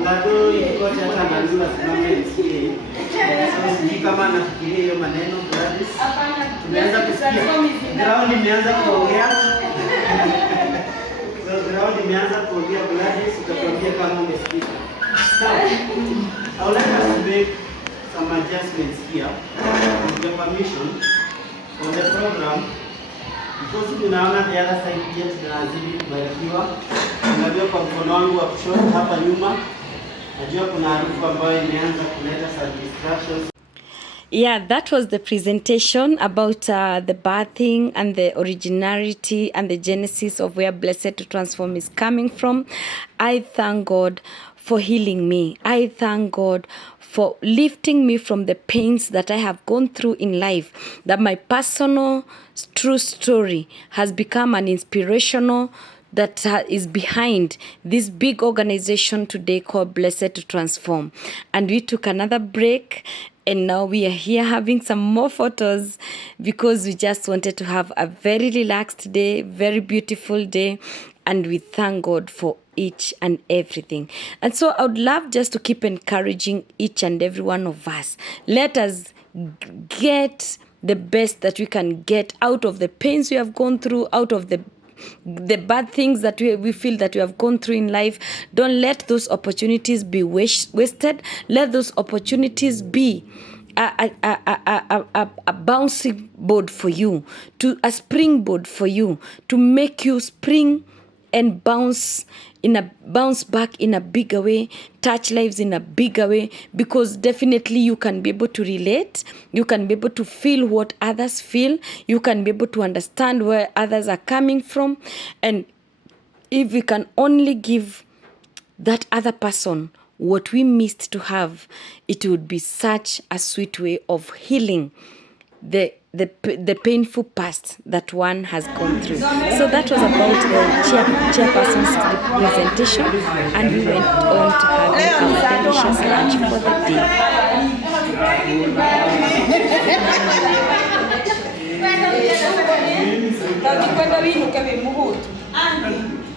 Mlado ilikuwa hata najua simame nisikie. So sijui kama nafikiria hiyo maneno Gladys. Tumeanza kusikia. Ground imeanza kuongea. So ground imeanza kuongea Gladys, utakwambia kama umesikia. Now, I would like us to make some adjustments here with your permission on the program. Because tunaona the other side pia tunazidi kubarikiwa. Unajua kwa mkono wangu wa kushoto hapa nyuma, najua kuna harufu ambayo imeanza kuleta some distractions. Yeah, that was the presentation about the birthing and the originality and the genesis of where Blessed to Transform is coming from. I thank God for healing me. I thank God for lifting me from the pains that I have gone through in life, that my personal true story has become an inspirational that is behind this big organization today called Blessed to Transform. And we took another break, and now we are here having some more photos because we just wanted to have a very relaxed day, very beautiful day, and we thank God for each and everything. And so I would love just to keep encouraging each and every one of us. Let us get the best that we can get out of the pains we have gone through, out of the the bad things that we feel that we have gone through in life. Don't let those opportunities be wasted. Let those opportunities be a bouncing board for you, a springboard for you, to make you spring and bounce back in a bigger way, touch lives in a bigger way, because definitely you can be able to relate, you can be able to feel what others feel, you can be able to understand where others are coming from. And if we can only give that other person what we missed to have, it would be such a sweet way of healing the painful past that one has gone through. So that was about the chairperson's presentation, and we went on to having our delicious lunch for the day.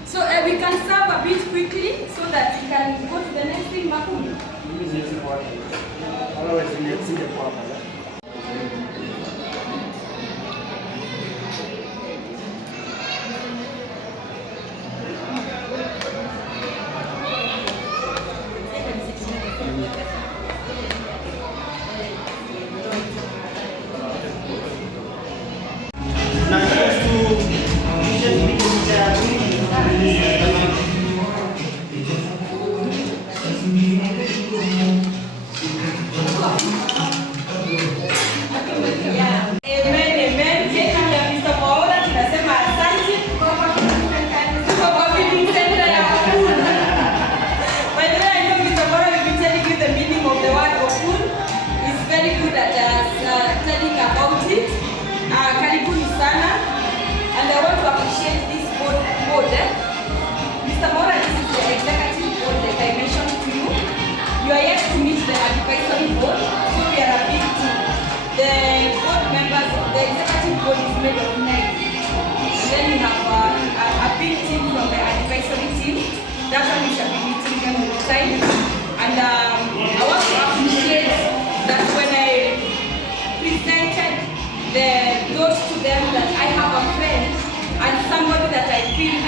So we can serve a bit quickly so that we can go to the next thing.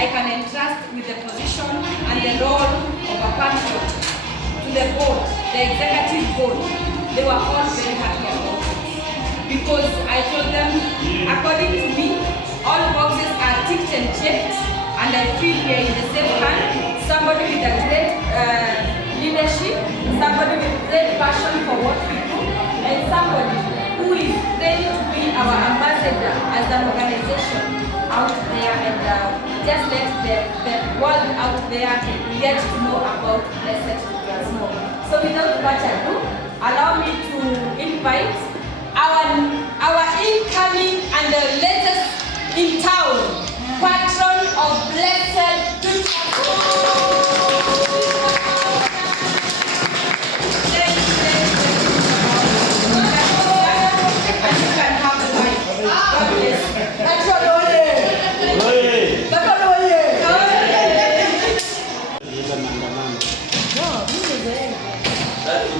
I can entrust with the position and the role of a patriot to the board, the executive board. They were all very happy about it, because I told them, according to me, all boxes are ticked and checked, and I feel we are in the same hand. Somebody with a great leadership, somebody with great passion for what we do, and somebody who is ready to be our ambassador as an organization out there, and just let the world out there get to know about Blessed Transform. So without much ado, allow me to invite our incoming and the latest in town patron of Blessed Transform. And you can have the mic. God bless.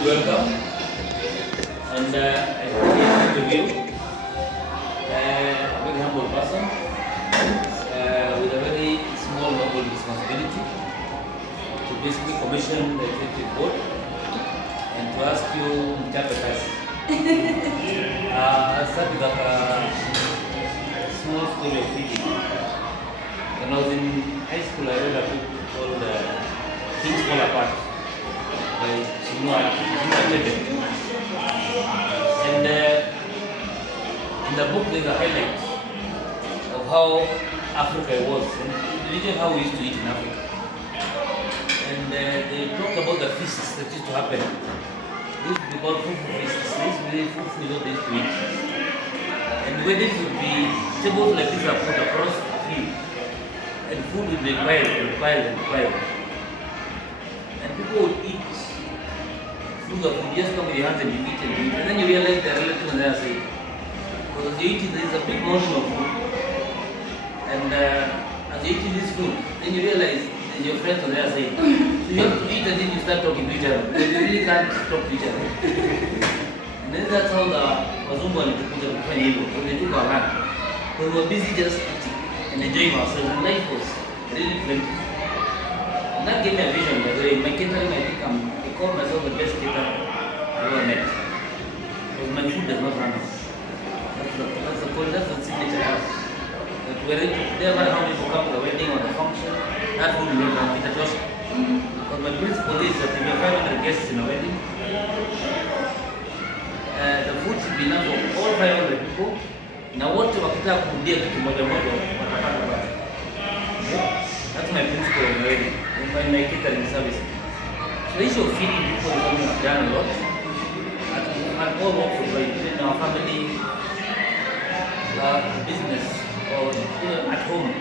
Welcome, and I interview a very humble person with a very small noble responsibility to basically commission the executive board and to ask you to interpret. I started with a small story of feeding. When I was in high school, I read a book called Things Fall Apart by and in the book there's a highlight of how Africa was, and region how we used to eat in Africa. And they talk about the feasts that used to happen. They used to be called food feasts. They used to be food that they used to eat. And weddings would be tables like this are put across the field, and food would be piled and piled and piled. And people would eat. You just come with your hands and you eat and eat, and then you realize the relatives on the other side. Because as you eat, there is a big mountain of food, and as you eat this food, then you realize there's your friends on the other side. So you have to eat and then you start talking to each other, because you really can't talk to each other. And then that's how the Wazungu and the Kuja kufanya hivyo, because they took our land. Because we were busy just eating. and enjoying ourselves. And life was really plentiful. And that gave me a vision. By the way, in my catering, I think I call myself the best caterer I ever met. Because my food does not run out. That's the signature I have. That no matter how many people come to the wedding or the function, that food will not run out. Because my principle is that if you have 500 guests in a wedding, the food should be enough for all 500 people. Na wote wakitaka kurudia kitu moja moja watapata bata. That's my principle in wedding, in my catering service. So the issue of feeding people is something I've done a lot. At all walks of life, in our family, business, or at home.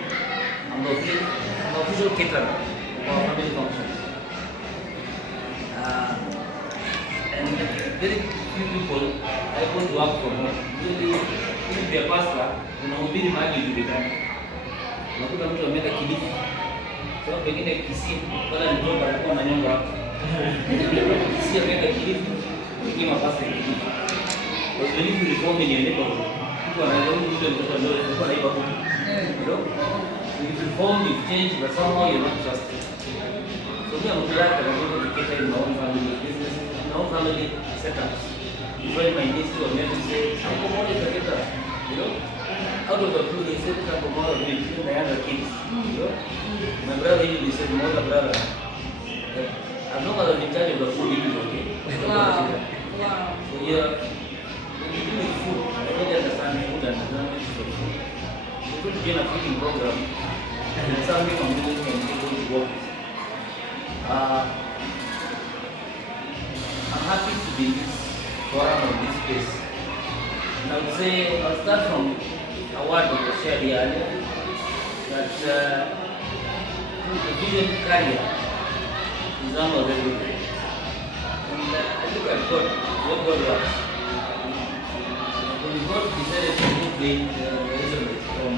I'm the official caterer of our family functions. And very few people are able to work from home. Ili vya pasta, unahubiri mahali julikani. Unakuta mtu ameweka Kilifi. So pengine Kisii, wala mtoka alikuwa na nyumba hapo. Kisii ameweka Kilifi, pengine pasta ya Kilifi. Kwa hiyo ni reform ni neighborhood. Mtu anaweza mtu mtoto ndio alikuwa anaiba huko. Ndio? So you reform, you change, but somehow you're not trusted. So me, I'm glad that I'm able to cater in my own family business, in my own family setups. You find my niece or nephew say, Uncle Mo is a caterer. You know, out of the blue, they said, Uncle Mo is with the younger kids. You know, my brother usually said, my older brother, as long as I'm in charge of the food, it is okay. Wow. So yeah, when you do with food, I really understand food and the dynamics of food. You could begin a feeding program, and it's something I'm doing and able to work with. I'm happy to be in this forum of this space. And I would say, I'll start from a word that was shared here earlier, that the vision carrier is one of everything. And I look at God, what God was. When God decided to move the Israelites from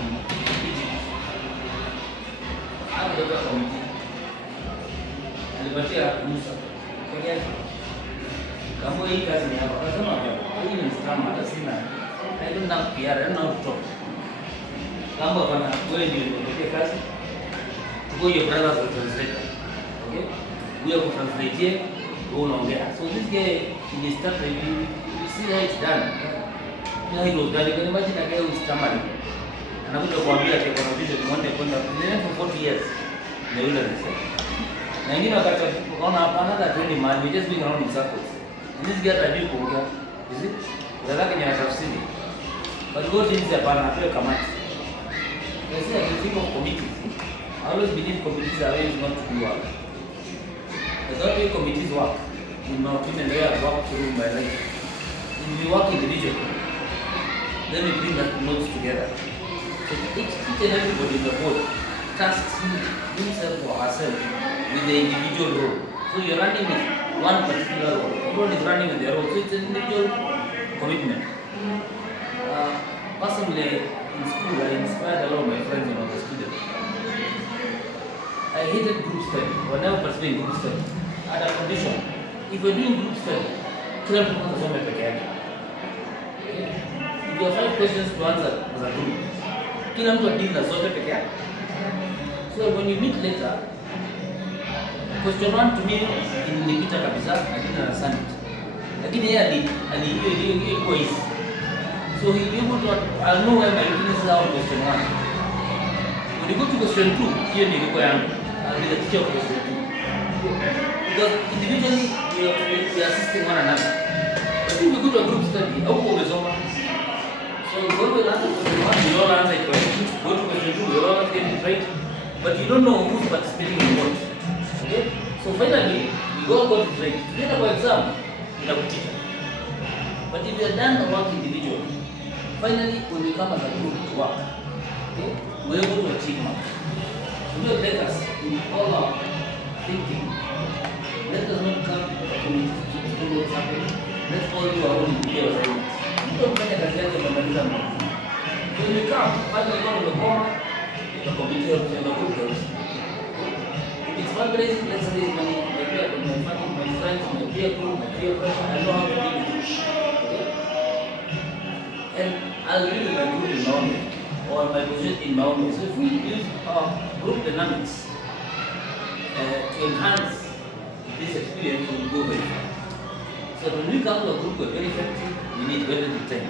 Egypt, out of the committee, alipatia Musa peke yake. Kama hii kazi ni hapa, akasema hii ni mstama, hata sina. I don't have PR, I don't know how to talk. Kama bana wewe ndio unapokea kazi, tuko your brothers will translate. Okay? We have to translate here, wewe unaongea. So this guy he started, you see how it's done. Now it was done. You can imagine a guy who is stammering. Anakuja kuambia ati kuna vision mwende kwenda for 40 years. In the wilderness. Na wengine wakati wakaona hapana hata twende mahali, we just going around in circles. And this guy hajui kuongea. You see? Unataka ni tafsiri. But God is hapana, apewe kamati. They say if you think of committees, I always believe committees are ways not to do work. There's not way committees work. In my opinion, they are work through my life. If we work individually, then we bring that notes together. So each and everybody in the board tasks himself or herself with the individual role. So you're running with one particular role. Everyone is running with their role. So it's an individual commitment. Personally, in school, I inspired a lot of my friends when I was a student. I hated group study. I never participated in group study. I had a condition. If you're doing group study, kila mtu anasoma peke yake. If you have 5 questions to answer as a group, kila mtu adili na zote peke yake. So when you meet later, question 1 to me ilipita kabisa, I didn't understand it. Lakini yeye ilikuwa easy. So he'll be able to, I'll know where my weaknesses are on question 1. When you go to question 2, hiyo ndio ilikuwa yangu. I'll be the teacher of question 2. Because individually we are assisting one another. But if you go to a group study, how will we solve? So go to answer question 1, you don't answer it right. Go to question 2, you don't answer it right. But you don't know who's participating in what. Okay? So finally, we go about it right. Later for exam, you have a teacher. But if you are done the work individually, finally when we come as a group to work, okay, we're able to achieve much. So let us, in all our thinking, let us not come to the community to do what's happening. Let's all do our own individual assignments. You don't make a career in the money. When we come, finally go to the corner, the committee of the group helps. If it's fundraising, let's raise money. My family, my friends, my peer group, my peer pressure, I know how to deal with it. Okay? And I'll deal with my group in Norway. or my position in my own. So if we use group dynamics to enhance this experience, we will go very far. So when we come to a group, we're very effective, we need very little time.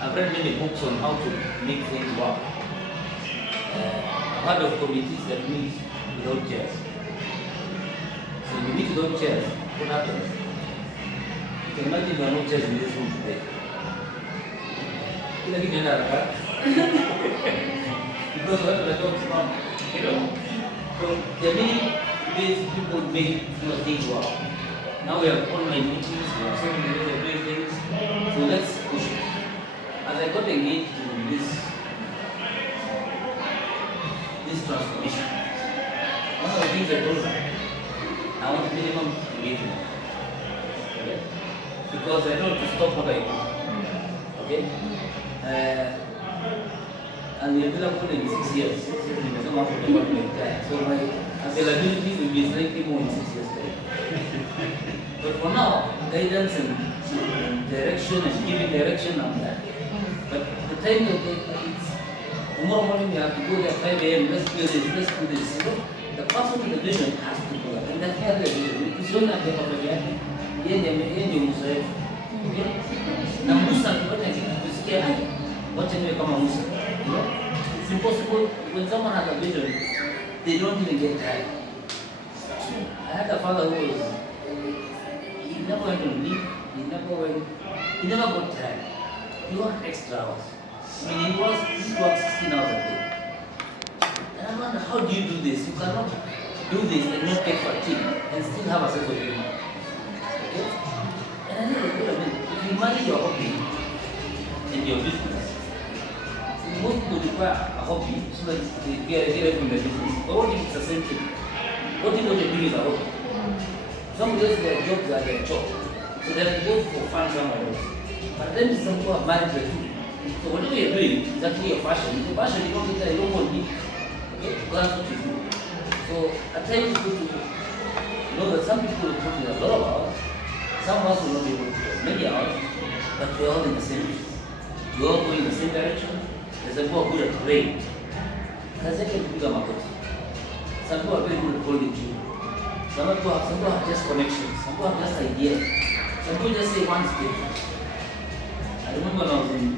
I've read many books on how to make things work. I've heard of committees that meet without chairs. So you meet without chairs, what happens? You can imagine there are no chairs in this room today. Because what the talk is not, so there are many ways people make things work. Now we have online meetings, we have so many ways of doing things, so let's push it. As I got engaged in this transformation, one of the things I told her, I want minimum engagement. Okay? Because I know to stop what I do. Okay? And we have been up in 6 years. So my availability will be slightly more in 6 years' time. But for now, guidance and direction and giving direction on that. But the time that it's tomorrow morning, you have to go there 5 a.m. Let's do this, let's do this. So the person with the vision has to do that. And that's why the vision. Because you don't have the opportunity. Okay? Na Musa akipata kitu kusikia hai, wacha niwe kama Musa. It's impossible when someone has a vision, they don't even get tired. I had a father who was, he never went on leave, he never got tired. He worked extra hours. I mean, he worked 16 hours a day. And I wonder, how do you do this? You cannot do this and not get fatigue and still have a sense of humor. Okay? And I never could have been. If you manage your hobby and your business, most people require a hobby so that they get away from their business. But what if it's the same thing? What if what you're doing is a hobby? Somebody else, their jobs are their job. So they have to go for fun somewhere else. But then some people have married the two. So whatever you're doing is actually your passion. If your passion, you don't get there, you don't want it. Okay? That's what you do. So at times it's good to know that some people will put in a lot of hours. Some of us will not be able to do many hours, but we're all in the same business. We're all going in the same direction. There's some people who are good at playing. Kazi yake ni kupiga magoti. Some people are very good at holding you. Some people have just connections. Some people have just ideas. Some people just say one statement. I remember when I was in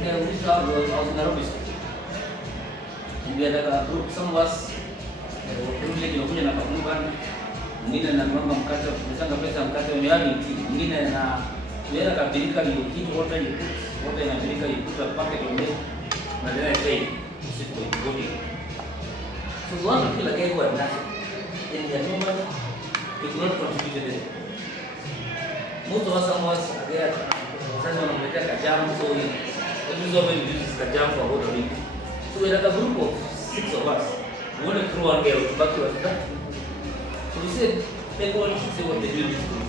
and we started, I was in Nairobi. And we had a group, some of us privilege ya kuja na kampuni bana, mwingine na mama mkate, tunataka pesa mkate wa miani, mwingine na tuenda kabirika hiyo kitu wote inabirika ikuta packet on this, na then I say usiku ngodi. So one of the guys who had nothing in their number, they could not contribute to it. Most of us are there. Sasa wanamletea kajamu, so every so many uses kajamu for about a week. So we had a group of 6 of us. We want to throw one girl back to us. So we said, everyone should say what they do in this group.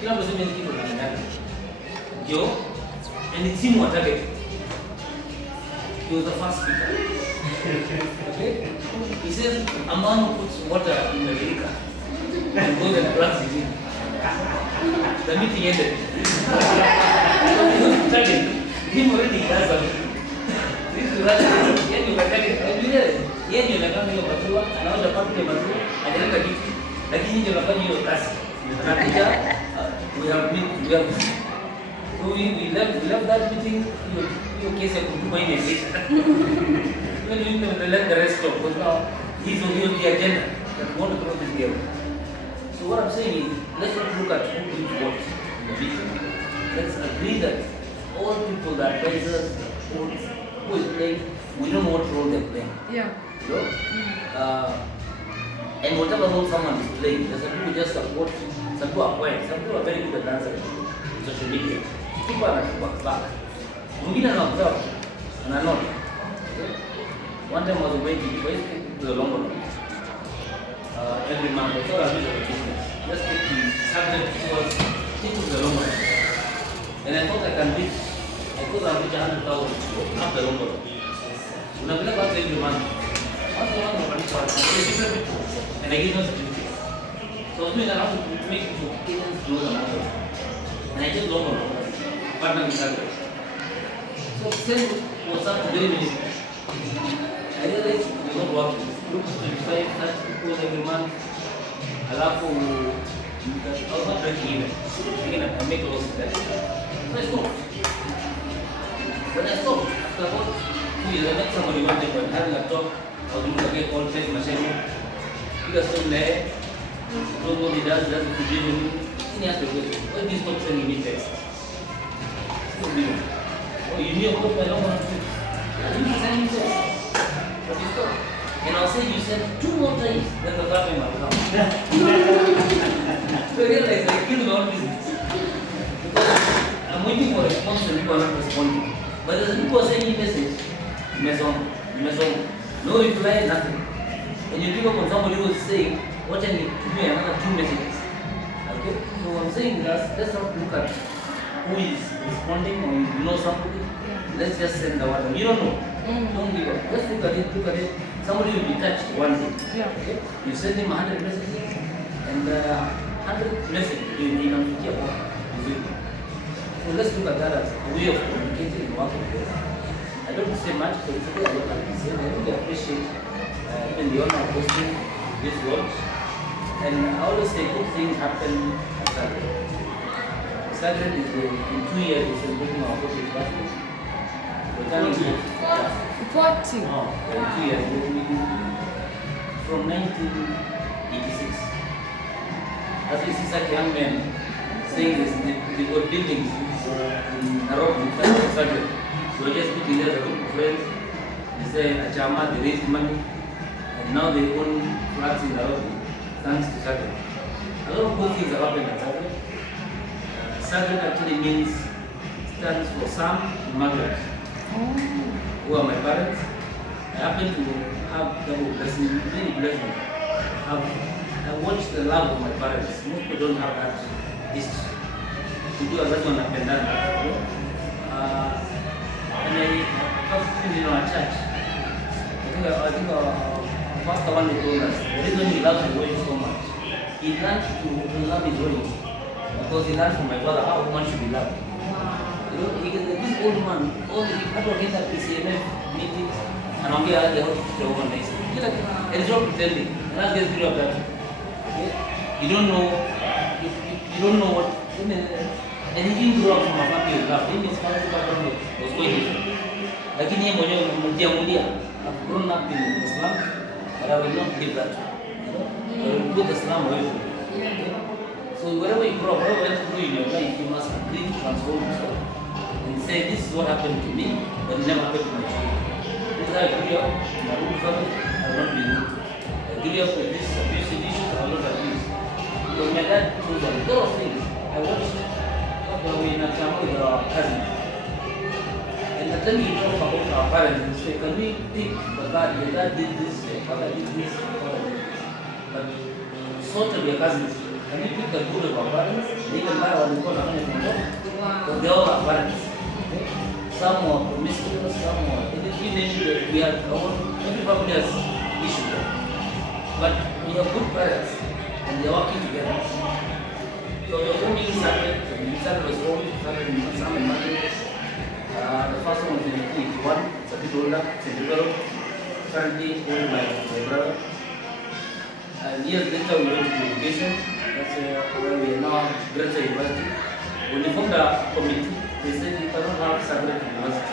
Kila mtu mwenye kitu anataka. Ndio, and the team were targeted. He was the first speaker. Okay? He said, a man who puts water in the drinker and goes and plugs it in. The meeting ended. So he was targeted. Him already does something. This is what yani ukataka yeye ndio anataka hiyo maziwa, anaosha pakiti ya maziwa, analeta kitu. Lakini ndio anafanya hiyo kazi. Anakuja so we left that meeting, hiyo kesi ya kutupa ile kesi. When we let the rest talk, because now he's on the agenda that we want to throw this girl. So what I'm saying is, let's not look at who did what in the meeting. Let's agree that all people, the advisors, who is playing, we don't know what role they're playing. Yeah. You know? And whatever role someone is playing, there's some people who just support, some people are quiet, some people are very good at dancing on social media. People are back. Mwingine ana observe, and I'm not. One time I was waiting to the long run. Every month, I thought I was doing a business. Let's take the subject towards take to the long run. And I thought I can reach, I thought I'll reach 100,000 after the long run. When I went back every month, and I gave them certificates. So was doing around to make to Kenyans know the matter. And I just don't know. Partner with Sacred. So send WhatsApp to very many. I realized it's not working. Look, 25, 30 people every month. Alafu, I was not breaking even. Again, I make loss in that. So I stopped. When I stopped, after about 2 years, I met somebody one day when having a talk. I was looking again, all face machine. He was still there. Don't know what he does the vision. He asked the question, why did you stop sending me text? Oh, you knew about my long one too. You didn't send me text. But you stopped. And I'll say you sent 2 more times, then the family might come. So I realized I killed my own business. Because I'm waiting for a response and people are not responding. But as people are sending me message, mess on, no reply, nothing. And you pick up on somebody who is saying, what I need to do another 2 messages. Okay? So I'm saying that let's not look at who is responding or you know somebody. Let's just send the one. You don't know. Don't give up. Just look at it. Somebody will be touched one day. Okay? You send him 100 messages and 100 messages in a so let's look at that as a way of communicating and working together. I don't say much because it's okay. I really appreciate even the honor of hosting this work. And I always say good things happen at Sacred. Sacred is in 2 years is celebrating our 40th birthday. We're turning 40. Oh, in 2 years. From 1986. As you see such young men saying this, they got buildings in Nairobi, Sacred. So we're just putting there as a group of friends. They say Achama, they raised money. And now they own flats in Nairobi. Thanks to Sacred. A lot of good things have happened at Sacred. Sacred actually stands for Sam and Margaret, who are my parents. I happen to have double blessing, many blessings. I watched the love of my parents. Most people don't have that history. To do as that one up and down. And I have been in our church. I think Pastor one day told us, the reason he loves his wife so much, he learned to love his wife because he learned from my father how one should be loved. You know, this old man, all the people get at PCMF meetings and on the other one next. And it's not pretending. And that's the beauty of that. Okay? You don't know what. And he didn't grow up from a family of love. His family background was quite different. Like in I've grown up in Islam, but I will not give that. I will put Islam away from you. Okay? So wherever you grow up, whatever you do in your life, you must agree to transform yourself and say, this is what happened to me, but it never happened to my children. This is how I grew up in my own family. I will not be rude. I grew up with this abusive issues. I will not abuse. Because my dad told us a lot of things. I watched when we in a family with our cousin. And the time you talk about our parents, you say, can we pick the dad? Your dad did this, your father did this, your father did this. But sort of your cousins, can we pick the good of our parents? They even buy what we call a money from them. Because they all are parents. Okay? Some are promiscuous, some are even we have every family has issues. But we have good parents and they are working together. So the family started was home, started in Sam and Margaret. The first one was in 1981, it's a bit older, it's in developed. Currently owned by my brother. And years later we went to education. That's where we are now at Gladys-foster University. When we formed a committee, they said you cannot have Sacred University.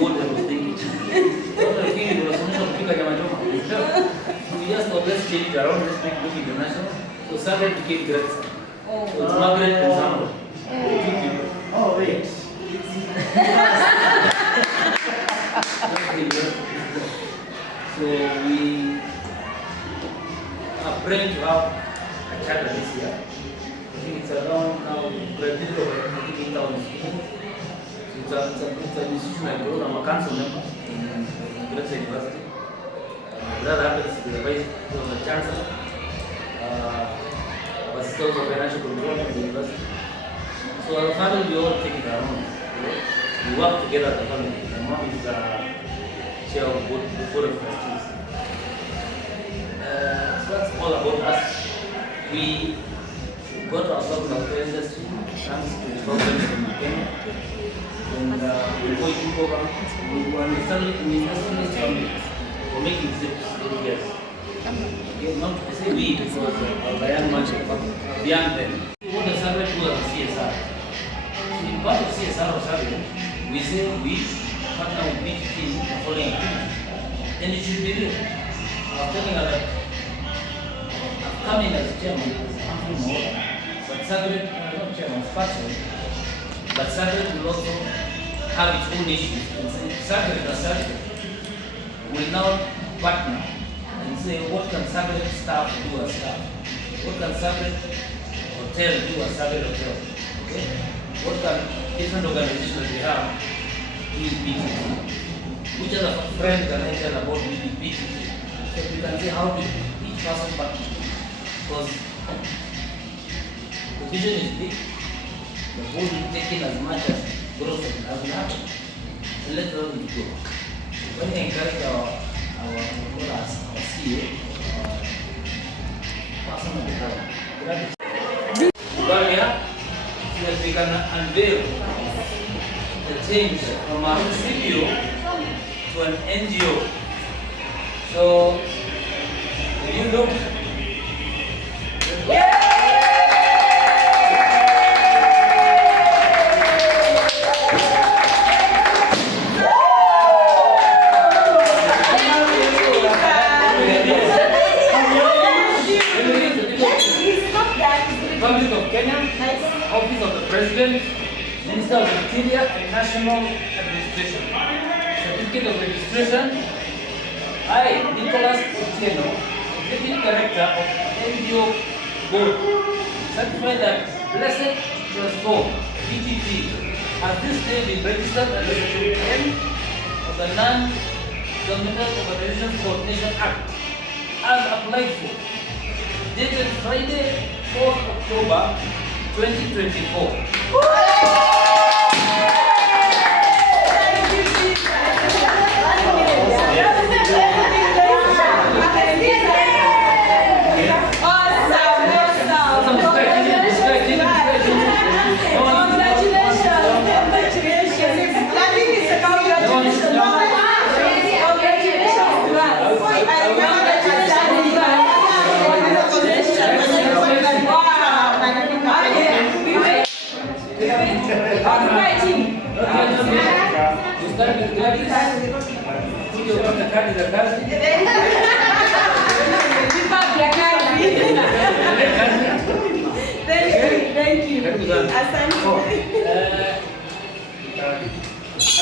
What I was thinking. What I was thinking was so we just thought let's change it around, let's make it look international. So Sacred became Gladys-foster. So it's Margaret and Samuel. Oh, wait. So we are praying to have a charter this year. I think it's around now, gradually over 8,000 students. So it's an institution I grow. I'm a council member in Gladys-foster University. My brother happens to be the vice chancellor. Was also financial control of the university. So as a family, we all take it around. We work together as a family. My mom is the chair of the board of trustees. So that's all about us. We we got ourselves in the industry, thanks to programs in Kenya. And before you took over, we were necessarily for making yes. Okay, not to say we, because our young man, the young men. What the survey do as a CSR? So in part of CSR survey, we say we partner with BTT in the following activities. And it should be real. I was telling her that I've come in as chairman, I'm from Moora, but Sagret, not chairman, sponsor, but Sagret will also have its own issues. And Sagret as Sagret will now partner and say, what can Sagret staff do as staff? What can Sagret hotel do as Sagret hotel? Okay? What can different organizations we have do with BTT? Which other friend can I tell about BTT? So we can see how each person partner. Because the vision is big, the board will take in as much as growth as we have, and let them go. When we encourage our CEO, person of the government, Uganda, so that we can unveil the change from a CBO to an NGO. So, if you look, Republic of Kenya, Office of the President, Minister of Interior and National Administration. Certificate of Registration. I, Nicholas Otieno, Executive Director of NGO Board, certify that Blessed Transform BTT has this day been registered under Section 10 of the Non-Governmental Organizations Coordination Act as applied for, dated Friday, 4th October 2024. Thank you.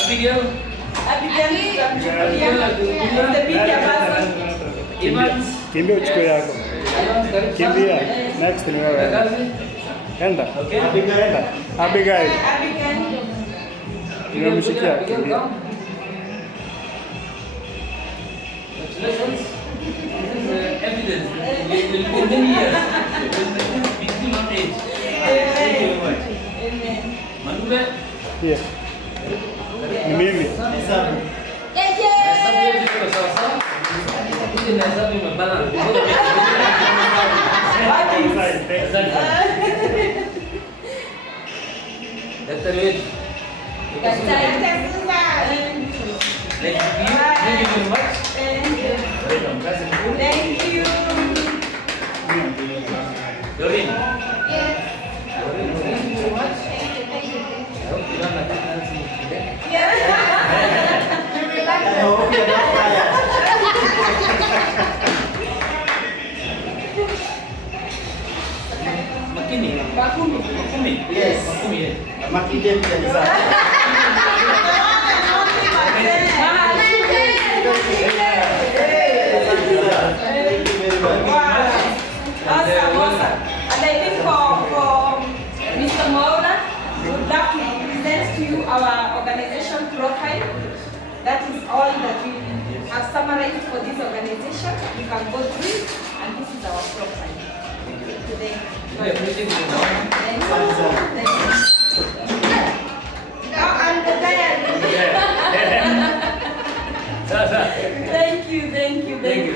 Abigail. Kimbia uchukue yako. Kimbia. Next ni wewe. Enda. Enda. Abigail. Nimemshikia kimbia. Congratulations. This is evidence. It will go many years. It will be still on age. Thank you very much. Amen. Manube? Yes. Ni mimi. Hesabu yetu iko sawa sawa. Hizi ni hesabu imebana. Daktari wetu. Thank you very much. Thank you. Doreen. Yes. Doreen, thank you very much. I hope you don't have to dance today. I hope you're not fired. Makini. Makumi. Yes. Makumi. Makini pia ni sawa. Awesome. And I think for Mr. Maura, we would love to present to you our organization profile. That is all that we have summarized for this organization. You can go through it, and this is our profile. Today. Thank you. And the Thank you. Thank you. Thank you.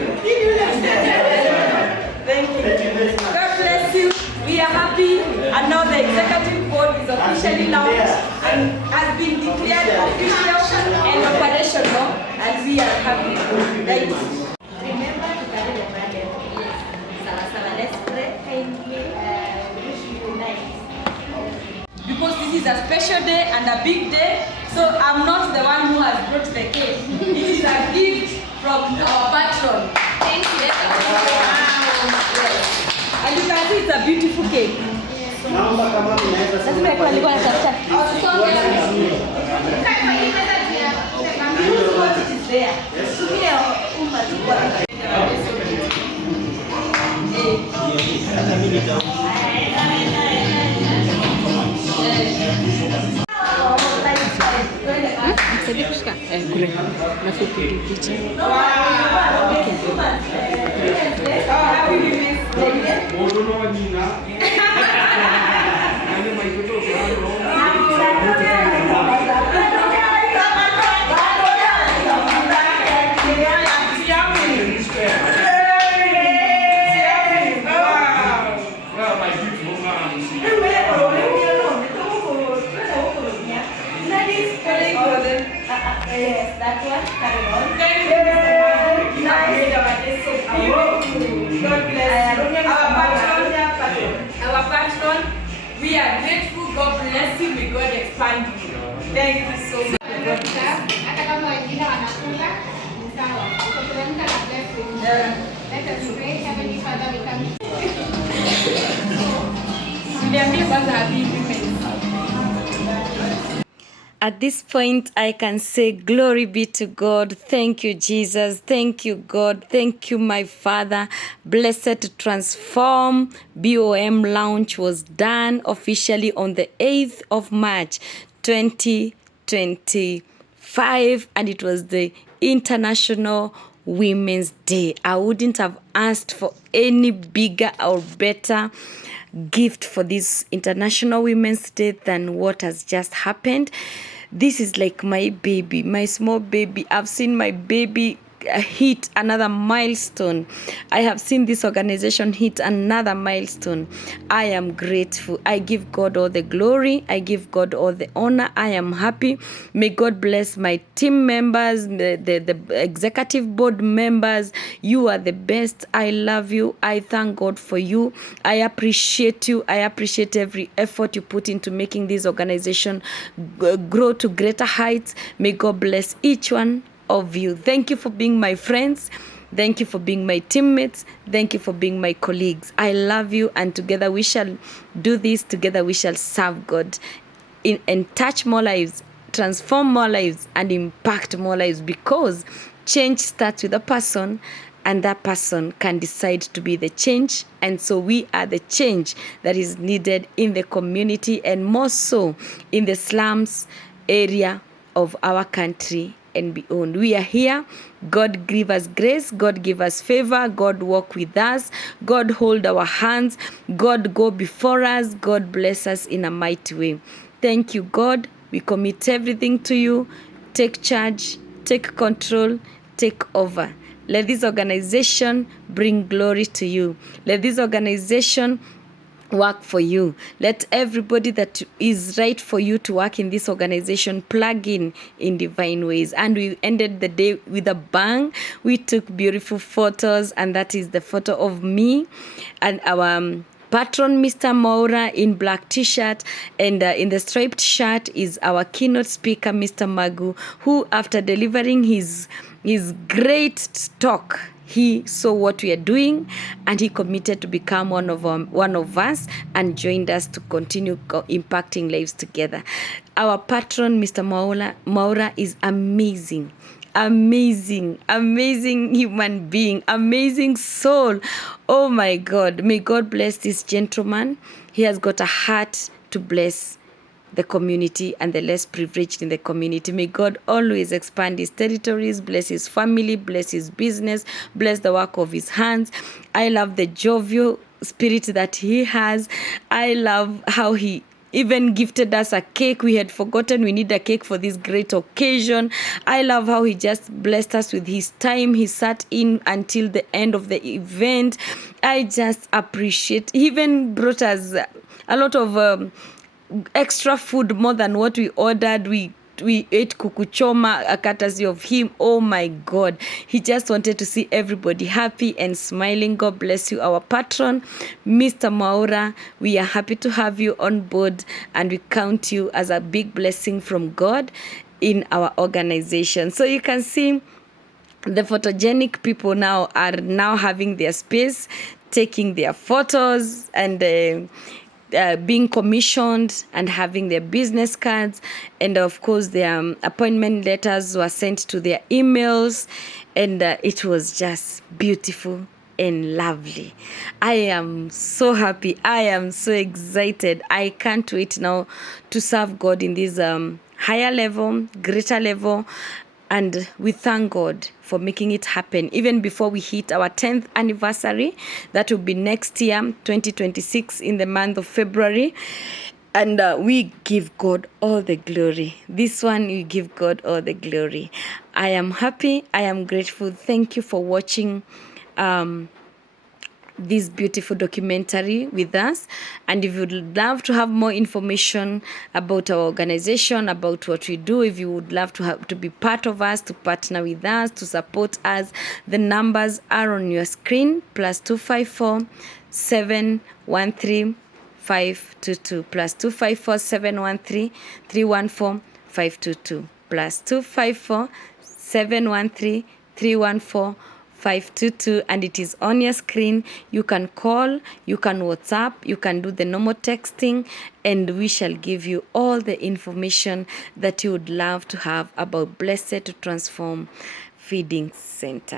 God bless you. we are happy, and now the executive board is officially launched and has been declared official and operational, and we are happy. Thank you. Remember to carry the burden. Yes. Sawa, let's pray. Kindly wish you nice. Because this is a special day and a big day, so I'm not the one who has brought the cake. It is a gift from our patron. Thank you. Yes. And you can see it's a beautiful cake. Naomba kama mnaweza sema kwa What is there? hata mimi nita Yes, that one. Carry on. Nice. So beautiful. God bless you. Our patron, we are grateful. God bless you. May God expand you. Thank you so much. Hata kama wengine wanakula ni sawa. Tukiamka na blessing. Let us pray. Heavenly Father, we come. Tuliambia kwanza happy women. At this point, I can say, glory be to God. Thank you, Jesus. Thank you, God. Thank you, my Father. Blessed to Transform BOM launch was done officially on the 8th of March, 2025. And it was the International Women's Day. I wouldn't have asked for any bigger or better gift for this International Women's Day than what has just happened. This is like my baby, my small baby. I've seen my baby hit another milestone. I have seen this organization hit another milestone. I am grateful. I give God all the glory. I give God all the honor. I am happy. May God bless my team members, the executive board members. You are the best. I love you. I thank God for you. I appreciate you. I appreciate every effort you put into making this organization grow to greater heights. May God bless each one of you. Thank you for being my friends. Thank you for being my teammates. Thank you for being my colleagues. I love you, and together we shall do this. Together we shall serve God and touch more lives, transform more lives, and impact more lives, because change starts with a person, and that person can decide to be the change. And so we are the change that is needed in the community, and more so in the slums area of our country and beyond. We are here. God give us grace. God give us favor. God walk with us. God hold our hands. God go before us. God bless us in a mighty way. Thank you, God. We commit everything to you. Take charge. Take control. Take over. Let this organization bring glory to you. Let this organization work for you. Let everybody that is right for you to work in this organization plug in divine ways. And we ended the day with a bang. We took beautiful photos, and that is the photo of me and our patron, Mr. Maura, in black t-shirt, and in the striped shirt is our keynote speaker, Mr. Magu, who after delivering his great talk, he saw what we are doing, and he committed to become one of us and joined us to continue impacting lives together. Our patron, Mr. Maura, is amazing. Amazing human being, amazing soul. Oh my God. May God bless this gentleman. He has got a heart to bless the community and the less privileged in the community. May God always expand his territories, bless his family, bless his business, bless the work of his hands. I love the jovial spirit that he has. I love how he even gifted us a cake. We had forgotten we need a cake for this great occasion. I love how he just blessed us with his time. He sat in until the end of the event. I just appreciate. He even brought us a lot of extra food, more than what we ordered. We ate kukuchoma, a courtesy of him. Oh my God, he just wanted to see everybody happy and smiling. God bless you, our patron, Mr. Maura. We are happy to have you on board, and we count you as a big blessing from God in our organization. So you can see the photogenic people now are now having their space, taking their photos, and being commissioned and having their business cards, and of course their appointment letters were sent to their emails, and it was just beautiful and lovely. I am so happy. I am so excited. I can't wait now to serve God in this higher level, greater level. And we thank God for making it happen even before we hit our 10th anniversary. That will be next year, 2026, in the month of February. And we give God all the glory. This one, we give God all the glory. I am happy. I am grateful. Thank you for watching this beautiful documentary with us. And if you would love to have more information about our organization, about what we do, if you would love to be part of us, to partner with us, to support us, the numbers are on your screen: +254 713 522, +254 713 314 522, +254 713 314 522, and it is on your screen. You can call, you can WhatsApp, you can do the normal texting, and we shall give you all the information that you would love to have about Blessed to Transform Feeding Center.